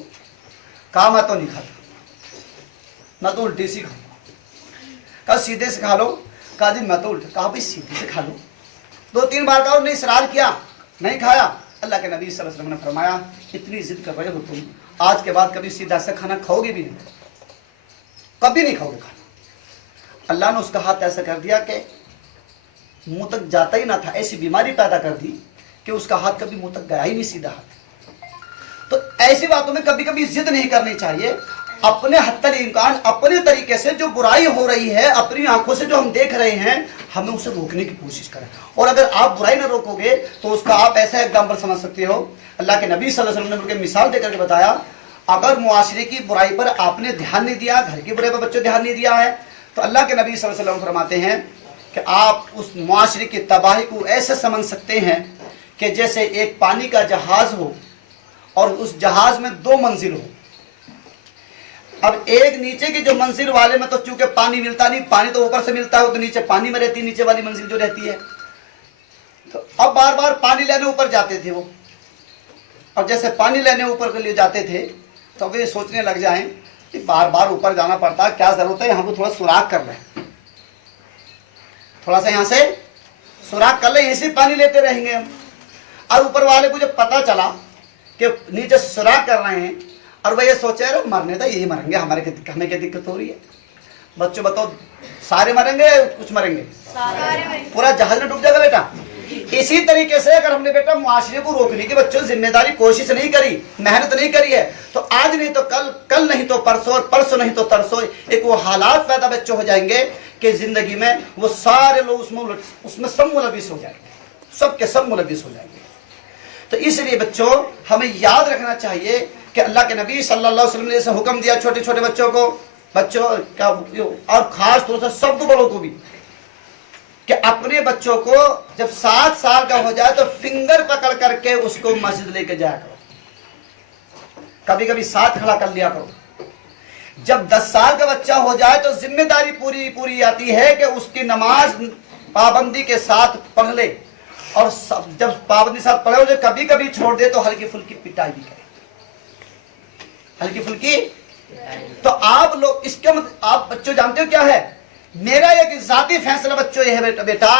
कहा मैं तो नहीं खाता, मैं तो उल्टे से खाऊंगा। कहा सीधे से खा लो, कहा जी मैं तो उल्टे। कहा भाई सीधे से खा लो। 2-3 बार कहा, उसने इसरार किया, नहीं खाया। अल्लाह के नबी सल्लल्लाहु अलैहि वसल्लम ने फरमाया, इतनी जिद कर रहे हो तुम, आज के बाद कभी सीधा से खाना खाओगे भी नहीं, कभी नहीं खाओगे खाना। अल्लाह ने उसका हाथ ऐसा कर दिया कि मुंह तक जाता ही ना था, ऐसी बीमारी पैदा कर दी कि उसका हाथ कभी मुंह तक गया ही नहीं सीधा हाथ। तो ऐसी बातों में कभी कभी जिद नहीं करनी चाहिए। अपने हद इम्कान अपने तरीके से जो बुराई हो रही है, अपनी आंखों से जो हम देख रहे हैं, हमें उसे रोकने की कोशिश करें। और अगर आप बुराई न रोकोगे तो उसका आप ऐसा एग्जाम्पल समझ सकते हो, अल्लाह के नबी सल्लल्लाहु अलैहि वसल्लम ने मिसाल देकर के बताया, अगर मुआशरे की बुराई पर आपने ध्यान नहीं दिया, घर की बुराई पर बच्चों ध्यान नहीं दिया है, तो अल्लाह के नबी सल्लल्लाहु अलैहि वसल्लम फरमाते हैं कि आप उस मुआशरे की तबाही को ऐसे समझ सकते हैं कि जैसे एक पानी का जहाज हो और उस जहाज में 2 मंजिल हो। अब एक नीचे की जो मंजिल वाले में तो चूंकि पानी मिलता नहीं, पानी तो ऊपर से मिलता है, तो नीचे पानी में रहती है, नीचे वाली मंजिल जो रहती है। तो अब बार बार पानी लेने ऊपर जाते थे वो, और जैसे पानी लेने ऊपर के लिए जाते थे तो वे सोचने लग जाएं कि बार बार ऊपर जाना पड़ता है, क्या जरूरत है, यहाँ को थोड़ा सुराख कर लें, थोड़ा सा यहाँ से सुराख कर ले, इसी पानी लेते रहेंगे हम। और ऊपर वाले को जब पता चला कि नीचे सुराख कर रहे हैं, और वह ये सोचे अरे मरने था, यही मरेंगे, हमें क्या दिक्कत हो रही है। बच्चों बताओ, सारे मरेंगे कुछ मरेंगे? पूरा जहाज में डूब जाएगा बेटा। इसी तरीके से अगर हमने बेटा मुआशरे को रोकने की बच्चों जिम्मेदारी कोशिश नहीं करी, मेहनत नहीं करी है, तो आज नहीं तो कल, कल नहीं तो परसों, और परसों नहीं तो तरसों एक वो हालात पैदा बच्चों हो जाएंगे कि जिंदगी में वो सारे लोग उसमें सब मुलविस हो जाएंगे, सबके सब मुलविस हो जाएंगे। तो इसलिए बच्चों हमें याद रखना चाहिए कि अल्लाह के नबी सल्लल्लाहु अलैहि वसल्लम ने ऐसा हुक्म दिया छोटे छोटे बच्चों को, बच्चों का, और खास तौर से सब बड़ों को भी, कि अपने बच्चों को जब 7 साल का हो जाए तो फिंगर पकड़ करके उसको मस्जिद लेके जाया करो, कभी कभी साथ खड़ा कर लिया करो। जब 10 साल का बच्चा हो जाए तो जिम्मेदारी पूरी पूरी आती है कि उसकी नमाज पाबंदी के साथ पढ़ ले, और जब पाबंदी साथ पढ़े, जो कभी कभी छोड़ दे तो हल्की फुल्की पिटाई भी करे, हल्की फुल्की। तो आप लोग इसके मतलब आप बच्चों जानते हो क्या है, मेरा एक जाती फैसला बच्चों ये है बेटा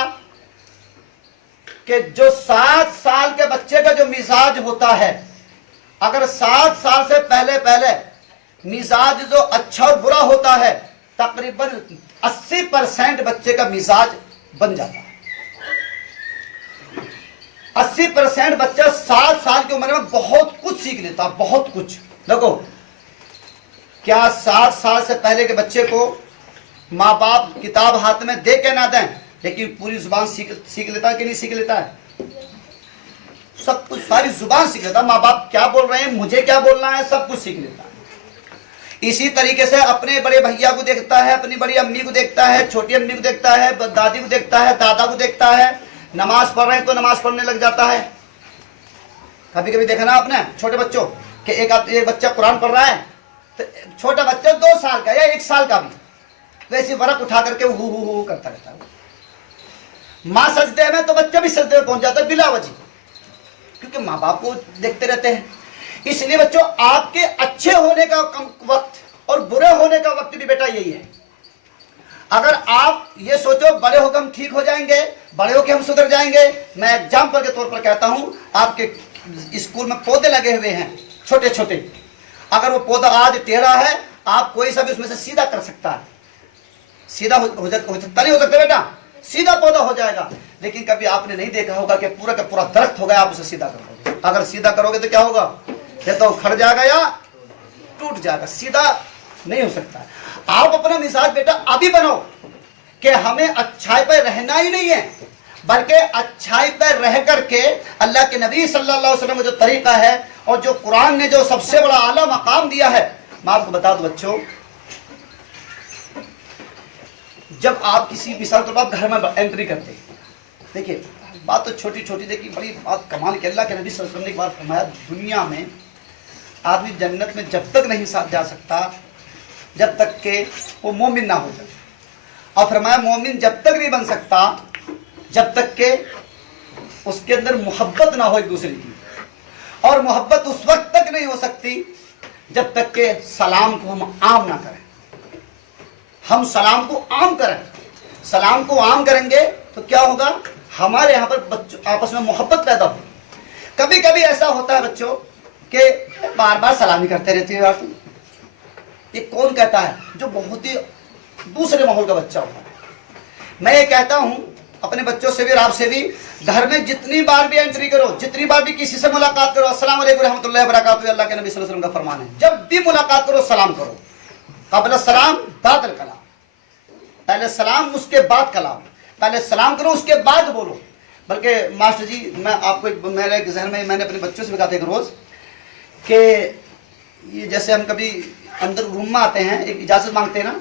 कि जो 7 साल के बच्चे का जो मिजाज होता है, अगर 7 साल से पहले मिजाज जो अच्छा और बुरा होता है, तकरीबन 80% बच्चे का मिजाज बन जाता है। 80% बच्चा 7 साल की उम्र में बहुत कुछ सीख लेता, बहुत कुछ। देखो क्या 7 साल से पहले के बच्चे को माँ बाप किताब हाथ में दे के ना दें, लेकिन पूरी जुबान सीख लेता है कि नहीं सीख लेता है? सब कुछ सारी जुबान सीख लेता है, माँ बाप क्या बोल रहे हैं, मुझे क्या बोलना है, सब कुछ सीख लेता है। इसी तरीके से अपने बड़े भैया को देखता है, अपनी बड़ी अम्मी को देखता है, छोटी अम्मी को देखता है, दादी को देखता है, दादा को देखता है, नमाज पढ़ रहे हैं तो नमाज पढ़ने लग जाता है। कभी कभी देखा ना आपने छोटे बच्चों कि एक बच्चा कुरान पढ़ रहा है, तो छोटा बच्चा 2 साल का या 1 साल का भी वैसे वरक उठा करके हु करता रहता है। माँ सजदे में तो बच्चा भी सजदे में पहुंच जाता है बिला वजह, क्योंकि माँ बाप को देखते रहते हैं। इसलिए बच्चों, आपके अच्छे होने का वक्त और बुरे होने का वक्त भी बेटा यही है। अगर आप ये सोचो बड़े होकर हम ठीक हो जाएंगे, बड़े होकर हम सुधर जाएंगे, मैं एग्जाम्पल के तौर पर कहता हूं, आपके स्कूल में पौधे लगे हुए हैं छोटे छोटे, अगर वो पौधा आज टेढ़ा है, आप कोई सा भी उसमें से सीधा कर सकता है, सीधा हो सकता नहीं हो सकता बेटा, सीधा पौधा हो जाएगा। लेकिन कभी आपने नहीं देखा होगा कि पूरा का पूरा दरख्त हो गया, आप उसे सीधा करोगे। अगर सीधा करोगे तो क्या होगा, या तो खड़ जाएगा या टूट जाएगा, सीधा नहीं हो सकता है। आप अपना मिजाज बेटा अभी बनाओ कि हमें अच्छाई पर रहना ही नहीं है, बल्कि अच्छाई पर रह करके अल्लाह के नबी सल्लल्लाहु अलैहि वसल्लम का जो तरीका है और जो कुरान ने जो सबसे बड़ा आला मकाम दिया है, मैं आपको बता दूं बच्चों, जब आप किसी मिसाल तो आप घर में एंट्री करते हैं, देखिए बात तो छोटी छोटी, देखिए बड़ी बात कमाल के अल्लाह के नबी सल्लल्लाहु अलैहि वसल्लम ने एक बार फरमाया, दुनिया में आदमी जन्नत में जब तक नहीं साथ जा सकता जब तक के वो मोमिन ना हो जाए, और फरमाया मोमिन जब तक नहीं बन सकता जब तक के उसके अंदर मोहब्बत ना हो एक दूसरे की, और मोहब्बत उस वक्त तक नहीं हो सकती जब तक के सलाम को हम आम ना करें। हम सलाम को आम करें, सलाम को आम करेंगे तो क्या होगा, हमारे यहाँ पर बच्चों आपस में मोहब्बत पैदा हो। कभी कभी ऐसा होता है बच्चों कि बार बार सलामी करते रहते हो यार तुम, ये कौन कहता है, जो बहुत ही दूसरे माहौल का बच्चा होता है। मैं ये कहता हूं अपने बच्चों से भी और आपसे भी, घर में जितनी बार भी एंट्री करो, जितनी बार भी किसी से मुलाकात करो, अस्सलाम वालेकुम रहमतुल्लाहि व बरकातुहू, अल्लाह के नबी सल्लल्लाहु अलैहि वसल्लम का फरमान है, जब भी मुलाकात करो सलाम करो, क़ब्ल सलाम बादल कलाम, पहले सलाम उसके बाद कलाम, पहले सलाम करो उसके बाद बोलो। बल्कि मास्टर जी, मैं आपको मेरे जहन में, मैंने अपने बच्चों से भी कहा था एक रोज कि ये जैसे हम कभी अंदर रूम में आते हैं, एक इजाजत मांगते हैं ना,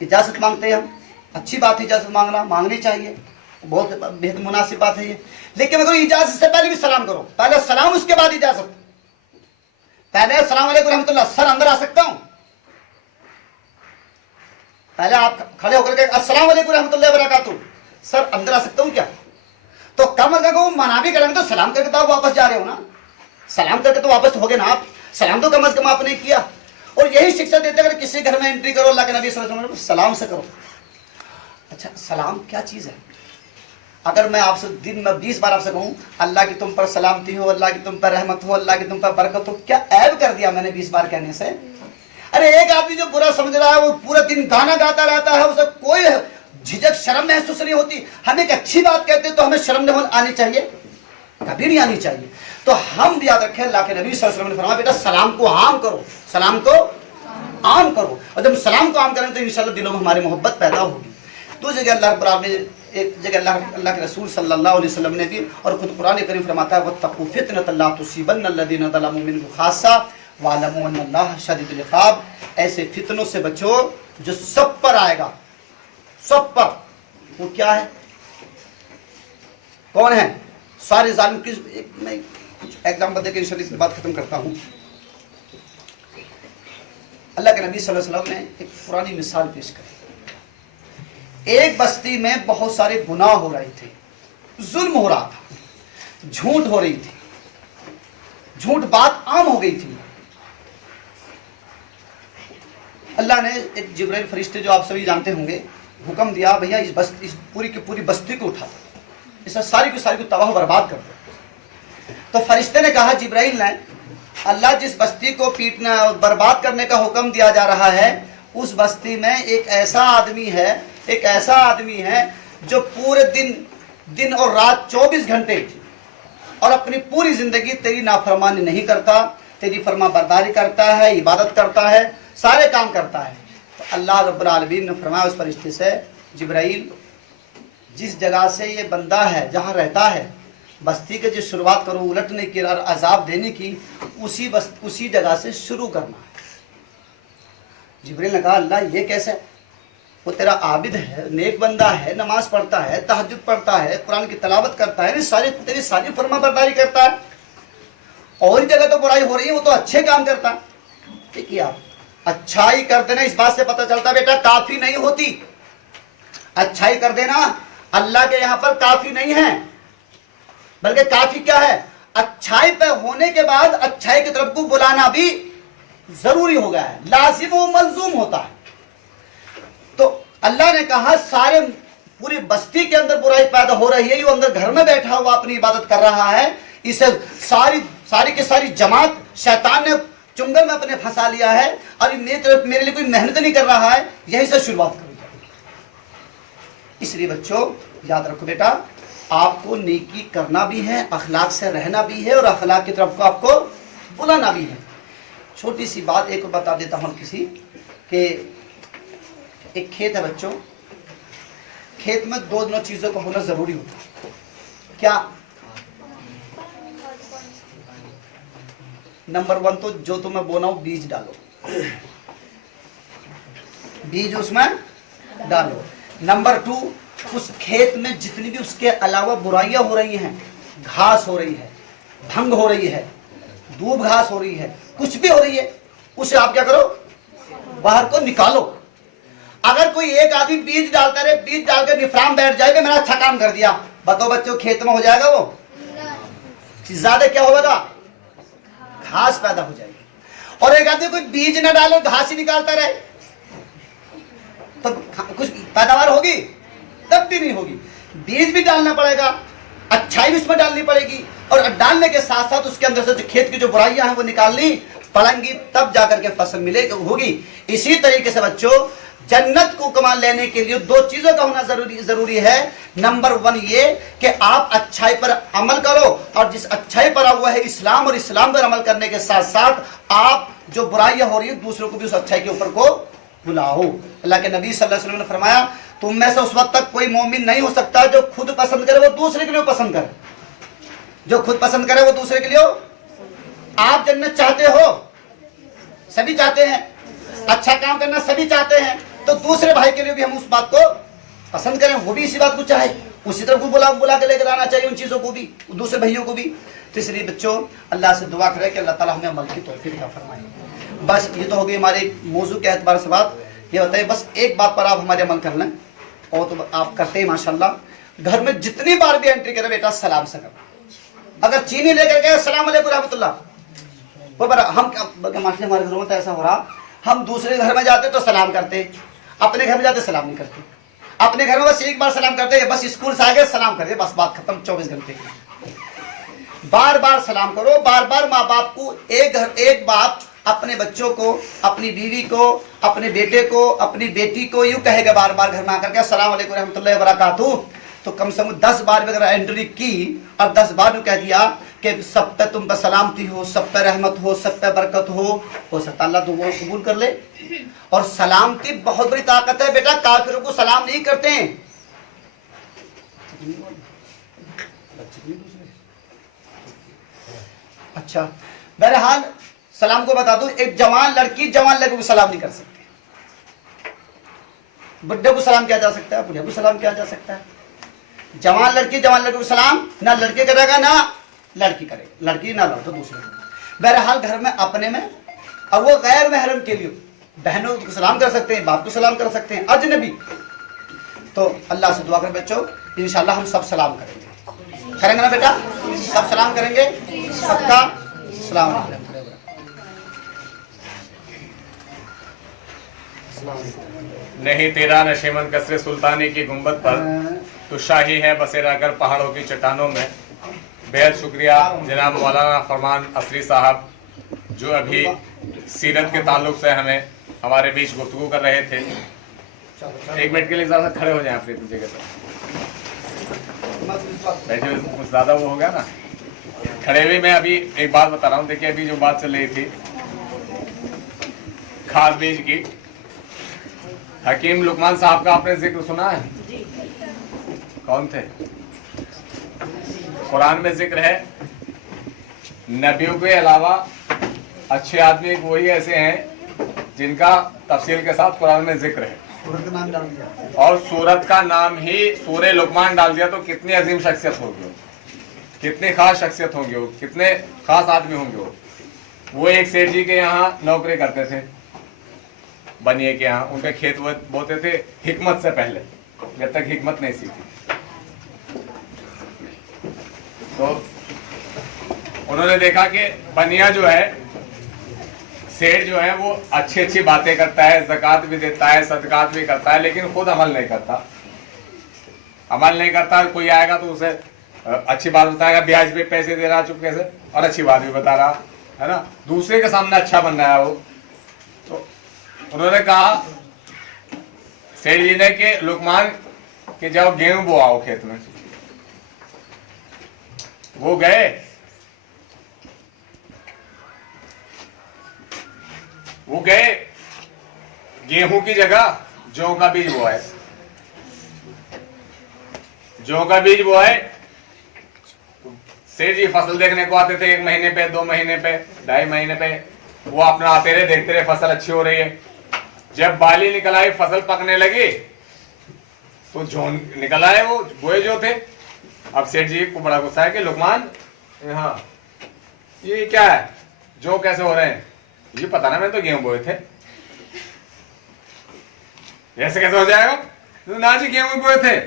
इजाजत मांगते हैं हम, अच्छी बात है इजाजत मांगना, मांगनी चाहिए, बहुत बेहद मुनासिब बात है ये। लेकिन अगर इजाजत से पहले भी सलाम करो, पहले सलाम उसके बाद इजाजत, पहले अस्सलाम वालेकुम रहमतुल्लाह, सर अंदर आ सकता हूं, पहले आप खड़े होकर के अस्सलाम वालेकुम रहमतुल्लाहि व बरकातुहू, सर अंदर आ सकता हूं क्या, तो कम अगर वो मना भी करेंगे तो सलाम करके तो आप वापस जा रहे हो ना, सलाम करके तो वापस हो गए ना आप, सलाम तो कम अज कम आपने किया। और यही शिक्षा देते अगर किसी घर में एंट्री करो, अल्लाह के नबी सल्लल्लाहु अलैहि वसल्लम सलाम से करो। अच्छा, सलाम क्या चीज है? अगर मैं आपसे दिन में 20 बार आपसे कहूं अल्लाह की तुम पर सलामती हो, अल्लाह की तुम पर रहमत हो, अल्लाह की तुम पर बरकत हो, क्या ऐब कर दिया मैंने 20 बार कहने से? अरे एक आदमी जो बुरा समझ रहा है वो पूरा दिन गाना गाता रहता है, उसे कोई झिझक शर्म महसूस नहीं होती। हम एक अच्छी बात कहते हैं तो हमें शर्म नहीं आनी चाहिए, कभी नहीं आनी चाहिए। तो हम भी याद रखें, अल्लाह के नबी सल्लल्लाहु अलैहि वसल्लम ने फरमाया बेटा सलाम को आम करो, सलाम को आम करो, और जब सलाम को आम करें तो इंशाअल्लाह दिलों में हमारी मोहब्बत पैदा होगी। दूसरी जगह अल्लाह रब्बुल आलमीन, एक जगह अल्लाह के रसूल सल्लल्लाहु अलैहि वसल्लम ने भी, और खुद कुरान करीम फरमाता है वत्तकू फितनतन ला तुसीबन्नल्लज़ीना ज़लमू मिनकुम खास्सा वालमू अन्नल्लाह शदीदुल इक़ाब, ऐसे फितनों से बचो जो सब पर आएगा, सब पर। वो क्या है, कौन है? सारे जालिम की। मैं एग्जाम्पल देकर इंशाअल्लाह बात खत्म करता हूँ। अल्लाह के नबी सल्लल्लाहु अलैहि वसल्लम ने एक पुरानी मिसाल पेश करी। एक बस्ती में बहुत सारे गुनाह हो रहे थे, जुल्म हो रहा था, झूठ हो रही थी, झूठ बात आम हो गई थी। अल्लाह ने एक जिब्राइल फरिश्ते जो आप सभी जानते होंगे, हुक्म दिया भैया इस पूरी की पूरी बस्ती को उठा, इसे सारी की तबाह बर्बाद कर दो। तो फरिश्ते ने कहा जिब्राइल ने, अल्लाह जिस बस्ती को पीटना बर्बाद करने का हुक्म दिया जा रहा है, उस बस्ती में एक ऐसा आदमी है जो पूरे दिन और रात 24 घंटे और अपनी पूरी जिंदगी तेरी नाफरमानी नहीं करता, तेरी फरमा बरदारी करता है, इबादत करता है, सारे काम करता है। तो अल्लाह रब्बुल आलमीन ने फरमाया उस फरिश्ते से, जिब्राइल जिस जगह से ये बंदा है, जहाँ रहता है, बस्ती के जो शुरुआत करो उलटने की और अजाब देने की, उसी जगह से शुरू करना है। जिब्रील ने कहा अल्लाह ये कैसे? वो तेरा आबिद है, नेक बंदा है, नमाज पढ़ता है, तहज्जुद पढ़ता है, कुरान की तलावत करता है, तेरी सारी फरमाबरदारी करता है, और जगह तो बुराई हो रही है, वो तो अच्छे काम करता है। ठीक है, अच्छाई कर देना इस बात से पता चलता बेटा काफी नहीं होती। अच्छाई कर देना अल्लाह के यहाँ पर काफी नहीं है, बल्कि काफी क्या है? अच्छाई पे होने के बाद अच्छाई की तरफ को बुलाना भी जरूरी हो गया है, लाजिम व मलजूम होता है। तो अल्लाह ने कहा सारे पूरी बस्ती के अंदर बुराई पैदा हो रही है, वो अंदर घर में बैठा हुआ अपनी इबादत कर रहा है, इसे सारी की सारी जमात शैतान ने चुंगल में अपने फंसा लिया है, और मेरे लिए कोई मेहनत नहीं कर रहा है, यहीं से शुरुआत करो। इसलिए बच्चों याद रखो बेटा, आपको नेकी करना भी है, अखलाक से रहना भी है, और अखलाक की तरफ को आपको बुलाना भी है। छोटी सी बात एक बता देता हूँ किसी कि एक खेत है बच्चों, खेत में दो चीजों का होना जरूरी होता है। क्या? नंबर 1 तो जो तुम्हें बोना हो बीज डालो, बीज उसमें डालो। नंबर 2 उस खेत में जितनी भी उसके अलावा बुराइयां हो रही हैं, घास हो रही है, भंग हो रही है, दूब घास हो रही है, कुछ भी हो रही है, उसे आप क्या करो? बाहर को निकालो। अगर कोई एक आदमी बीज डालता रहे, बीज डालकर निफराम बैठ जाएगा, मैंने अच्छा काम कर दिया, बताओ बच्चों खेत में हो जाएगा वो? ज्यादा क्या होगा? घास पैदा हो जाएगी। और एक आदमी कोई बीज न डाले, घास ही निकालता रहे, तो कुछ पैदावार होगी? तब भी नहीं होगी। बीज भी डालना पड़ेगा, अच्छाई भी उसमें डालनी पड़ेगी, और डालने के साथ साथ उसके अंदर से जो खेत की जो बुराइयां हैं वो निकालनी पड़ेंगी, तब जाकर के फसल मिलेगी होगी। इसी तरीके से बच्चों जन्नत को कमा लेने के लिए 2 चीजों का होना जरूरी है। नंबर 1 ये कि आप अच्छाई पर अमल करो, और जिस अच्छाई पर हुआ है इस्लाम, और इस्लाम पर अमल करने के साथ साथ आप जो बुराइयां हो रही है दूसरों को भी उस अच्छाई के ऊपर को बुलाओ। अल्लाह के नबी सल्लल्लाहु अलैहि वसल्लम ने फरमाया तुम में से उस वक्त तक कोई मोमिन नहीं हो सकता जो खुद पसंद करे वो दूसरे के लिए पसंद करे, जो खुद पसंद करे वो दूसरे के लिए हो। आप जन्नत चाहते हो, सभी चाहते हैं, अच्छा काम करना सभी चाहते हैं, तो दूसरे भाई के लिए भी हम उस बात को पसंद करें, वो भी इसी बात को चाहे, उसी तरह को बुला के लेकर आना चाहिए उन चीजों को भी, दूसरे भाइयों को भी। तो इसलिए बच्चों अल्लाह से दुआ करें कि अल्लाह ताला हमें अमल की तौफीक अता फरमाए। बस ये तो हो गई हमारे मौजू के एतबार से बात। ये बताइए बस एक बात पर आप हमारे अमल कर लें, और तो आप करते हैं माशाल्लाह। घर में जितनी बार भी एंट्री करें बेटा सलाम से करो। अगर चीनी लेकर गए अस्सलाम वालेकुम रहमतुल्लाह, वो बड़ा हम माशाल्लाह हमारे घरों में तो ऐसा हो रहा, हम दूसरे घर में जाते तो सलाम करते, अपने घर में जाते सलाम नहीं करते। अपने घर में बस एक बार सलाम करते, बस स्कूल से आ गए सलाम कर दे, बस बात खत्म 24 घंटे की। बार बार सलाम करो, बार बार माँ बाप को, एक बाप अपने बच्चों को, अपनी बीवी को, अपने बेटे को, अपनी बेटी को यूं कहेगा बार बार घर में आकर के अस्सलाम वालेकुम रहमतुल्लाहि व बरकातहू, तो कम से कम 10 बार भी अगर एंट्री की और 10 बार भी कह दिया कि सब पे तुम पर सलामती हो, सब पे रहमत हो, सब पे बरकत हो सकता अल्लाह तो वो कबूल कर ले। और सलामती बहुत बड़ी ताकत है बेटा, काफिरों को सलाम नहीं करते हैं। अच्छा बहरहाल सलाम को बता दूं, एक जवान लड़की जवान लड़के को सलाम नहीं कर सकती। बुढ़े को सलाम किया जा सकता है, बुढ़े को सलाम किया जा सकता है। जवान लड़की जवान लड़के को सलाम ना लड़के करेगा ना लड़की करेगी, लड़की ना लड़का दूसरे को। बहरहाल घर में अपने में, और वो गैर महरम के लिए बहनों को सलाम कर सकते हैं, बाप को सलाम कर सकते हैं, अजनबी। तो अल्लाह से दुआ कर बच्चों इंशाल्लाह हम सब सलाम करेंगे ना बेटा, सब सलाम करेंगे, सबका सलाम अलैकुम। नहीं तेरा नशेमन कसरे सुल्तानी की गुंबद पर तो शाही है बसेरा कर पहाड़ों की चट्टानों में। बेहद शुक्रिया जनाब मौलाना फरमान असरी साहब जो अभी सीरत के ताल्लुक से हमें हमारे बीच गुफ्तगू कर रहे थे। 1 मिनट के लिए ज़्यादा खड़े हो जाएं अपनी जगह पर, बैठे कुछ ज़्यादा वो हो गया ना खड़े हुए। मैं अभी एक बात बता रहा हूँ, देखिए अभी जो बात चल रही थी खाद बीज की, हकीम लुकमान साहब का आपने जिक्र सुना है? कौन थे? कुरान में जिक्र है, नबियों के अलावा अच्छे आदमी वही ऐसे हैं जिनका तफसील के साथ कुरान में जिक्र है, सूरत का नाम डाल दिया। और सूरत का नाम ही सूरे लुकमान डाल दिया, तो कितनी अजीम शख्सियत होगी वो, कितनी खास शख्सियत होंगे वो, कितने खास आदमी होंगे वो एक सेठ जी के यहाँ नौकरी करते थे, बनिए के यहाँ, उनके खेत बोते थे हिकमत से पहले, जब तक हिकमत नहीं सीखी। तो उन्होंने देखा कि बनिया जो है, सेठ जो है, वो अच्छी अच्छी बातें करता है, ज़कात भी देता है, सदकात भी करता है, लेकिन खुद अमल नहीं करता। अमल नहीं करता, कोई आएगा तो उसे अच्छी बात बताएगा, ब्याज पे पैसे दे रहा चुपके से, और अच्छी बात भी बता रहा है ना, दूसरे के सामने अच्छा बन रहा है वो। तो उन्होंने कहा सेठ जी ने कि लुकमान कि जाओ गेहूं बोआओ खेत में। वो गए, गेहूं की जगह जौ का बीज बोआए, जौ का बीज बोआए। सेठ जी फसल देखने को आते थे, 1 महीने पे, 2 महीने पे, 2.5 महीने पे, वो अपना आते रहे, देखते रहे फसल अच्छी हो रही है। जब बाली निकल आई, फसल पकने लगी, तो जौ निकल आए, वो बोए जो थे। अब सेठ जी को बड़ा गुस्सा है कि लुकमान, हाँ ये क्या है, जौ कैसे हो रहे हैं? ये पता ना, मैंने तो गेहूं बोए थे। ऐसे कैसे हो जाएगा? तो ना जी गेहूं बोए थे।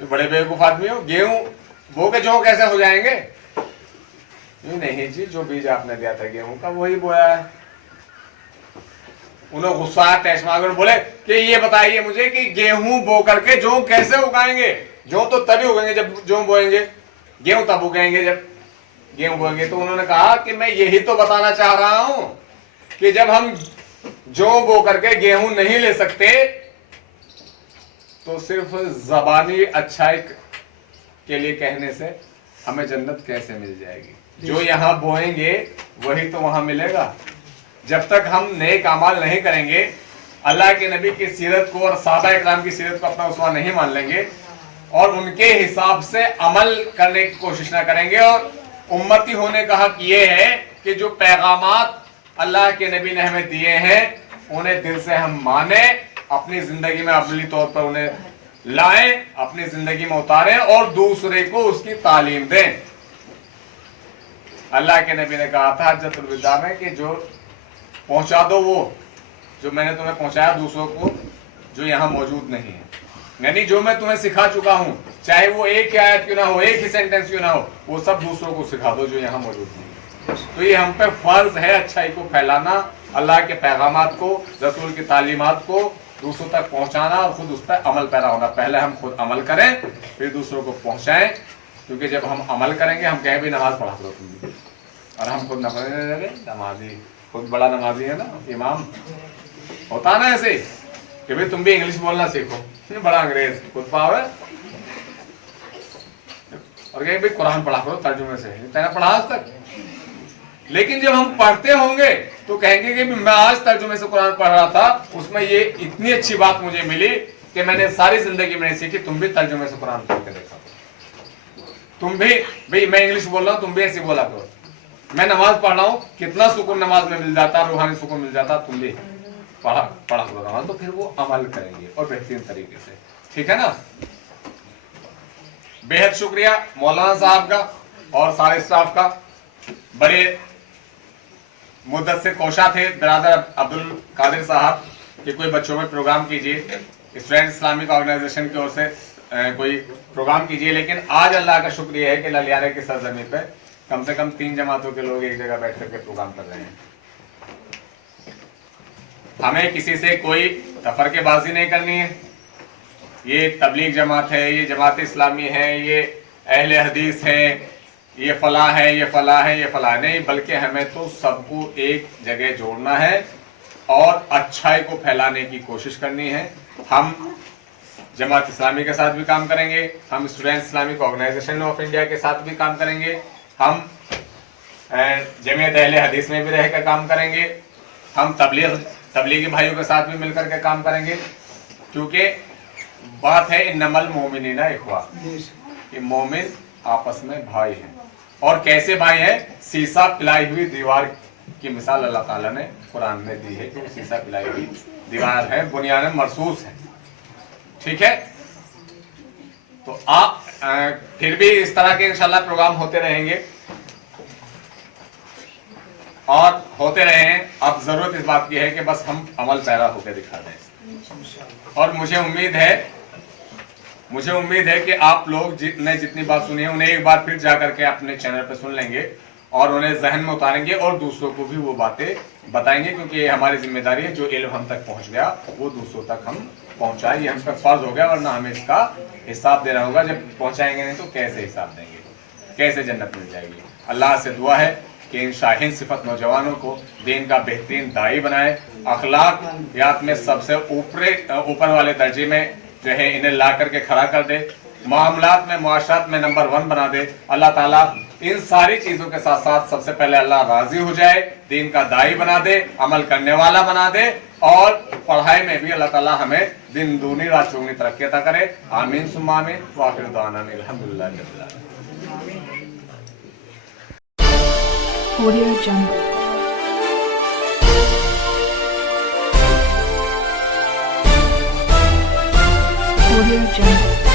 तो बड़े बेवकूफ आदमी हो, गेहूं बो के जौ कैसे हो जाएंगे? नहीं जी, जो बीज आपने दिया था गेहूं का वही बोया है। उन्होंने गुस्सा तैशमागर बोले कि ये बताइए मुझे कि गेहूं बो करके जौ कैसे उगाएंगे? जौ तो तभी उगेंगे जब जौ बोएंगे, गेहूं तब उगेंगे जब गेहूं बोएंगे। तो उन्होंने कहा कि मैं यही तो बताना चाह रहा हूं कि जब हम जौ बो करके गेहूं नहीं ले सकते, तो सिर्फ जबानी अच्छाई के लिए कहने से हमें जन्नत कैसे मिल जाएगी? जो यहाँ बोएंगे वही तो वहां मिलेगा। जब तक हम नेक अमाल नहीं करेंगे, अल्लाह के नबी की सीरत को और सहाबा इकराम की सीरत को अपना उसवा नहीं मान लेंगे, और उनके हिसाब से अमल करने की कोशिश ना करेंगे, और उम्मती होने का हक ये है कि जो पैगामात अल्लाह के नबी ने हमें दिए हैं उन्हें दिल से हम माने, अपनी जिंदगी में अमली तौर पर उन्हें लाएं, अपनी जिंदगी में उतारें और दूसरे को उसकी तालीम दें। अल्लाह के नबी ने कहा था हज्जतुल विदा में कि जो पहुंचा दो वो जो मैंने तुम्हें पहुंचाया दूसरों को जो यहाँ मौजूद नहीं है, यानी जो मैं तुम्हें सिखा चुका हूं, चाहे वो एक ही आयत क्यों ना हो, एक ही सेंटेंस क्यों ना हो, वो सब दूसरों को सिखा दो जो यहाँ मौजूद नहीं है। तो ये हम पे फर्ज है अच्छाई को फैलाना, अल्लाह के पैगामात को, रसूल की तालीमात को दूसरों तक पहुंचाना और खुद उस पर अमल पैदा होना। पहले हम खुद अमल करें, फिर दूसरों को पहुंचाएं, क्योंकि जब हम अमल करेंगे, हम कहें भी नमाज पढ़ा दो तुम भी, और हम खुद नमाजी, खुद बड़ा नमाजी है ना, इमाम होता ना ऐसे कि भाई तुम भी इंग्लिश बोलना सीखो, बड़ा अंग्रेज खुद पाव है, और कहे भाई कुरान पढ़ा करो तर्जुमे से, तेरा पढ़ा आज तक। लेकिन जब हम पढ़ते होंगे तो कहेंगे कि मैं आज तर्जुमे से कुरान पढ़ रहा था, उसमें ये इतनी अच्छी बात मुझे मिली कि मैंने सारी जिंदगी में नहीं सीखी। तुम भी तर्जुमे से कुरान पढ़ के देखा, तुम भी भाई मैं इंग्लिश बोल रहा हूँ, तुम भी ऐसी बोला करो। मैं नमाज पढ़ रहा हूँ, कितना सुकून नमाज में मिल जाता, रूहानी सुकून मिल जाता, तुम भी पढ़ा करो नमाज। तो फिर वो अमल करेंगे और बेहतरीन तरीके से, ठीक है ना। बेहद शुक्रिया मौलाना साहब का और सारे स्टाफ का। बड़े मुद्दत से कोशा थे बिरादर अब्दुल कादिर साहब कि कोई बच्चों में प्रोग्राम कीजिए, स्टूडेंट इस्लामिक ऑर्गेनाइजेशन की ओर से कोई प्रोग्राम कीजिए। लेकिन आज अल्लाह का शुक्रिया है कि ललियारे की सरजमी पे कम से कम 3 जमातों के लोग एक जगह बैठ करके प्रोग्राम कर रहे हैं। हमें किसी से कोई तफरकेबाजी नहीं करनी है। ये तबलीग जमात है, ये जमात इस्लामी है, ये अहले हदीस है, ये फला है, ये फला है, ये फला नहीं, बल्कि हमें तो सबको एक जगह जोड़ना है और अच्छाई को फैलाने की कोशिश करनी है। हम जमात इस्लामी के साथ भी काम करेंगे, हम student Islamic organisation of India के साथ भी काम करेंगे, हम जमीयत अहले हदीस में भी रहकर काम करेंगे, हम तबलीगी भाइयों के साथ भी मिलकर के काम करेंगे, क्योंकि बात है इन्नमल मोमिनीना इख्वा, कि मोमिन आपस में भाई हैं। और कैसे भाई हैं? शीशा पिलाई हुई दीवार की मिसाल अल्लाह ताला ने कुरान में दी है कि वो शीशा पिलाई हुई दीवार है, बुनियाद मरसूस है। ठीक है, तो आप फिर भी इस तरह के इंशाल्लाह प्रोग्राम होते रहेंगे और होते रहे हैं। अब जरूरत इस बात की है कि बस हम अमल पैरा होकर दिखा दें। और मुझे उम्मीद है कि आप लोग जितनी बात सुनी है उन्हें एक बार फिर जा करके अपने चैनल पर सुन लेंगे और उन्हें जहन में उतारेंगे और दूसरों को भी वो बातें बताएंगे, क्योंकि ये हमारी जिम्मेदारी है। जो इल्म हम तक पहुंच गया वो दूसरों तक हम पहुंचाए, ये हम पर फर्ज हो गया, वरना हमें इसका हिसाब देना होगा। जब पहुंचाएंगे नहीं तो कैसे हिसाब देंगे, कैसे जन्नत मिल जाएगी। अल्लाह से दुआ है कि इन शाहीन सिफत नौजवानों को दीन का बेहतरीन दाई बनाए, अखलाकियात में सबसे ऊपर वाले दर्जे में जो है इन्हें ला करके खड़ा कर दे, मामलात में मुआशरात में नंबर 1 बना दे। अल्लाह ताला इन सारी चीजों के साथ साथ सबसे पहले अल्लाह राजी हो जाए, दीन का दाई बना दे, अमल करने वाला बना दे, और पढ़ाई में भी अल्लाह ताला हमें दिन दूनी रात चौगुनी तरक्की अता करे। आमीन सुम्मा आमीन। व आखिर दुआना अल्हम्दुलिल्लाह रब्बिल आलमीन। Audio Jungle. Audio Jungle.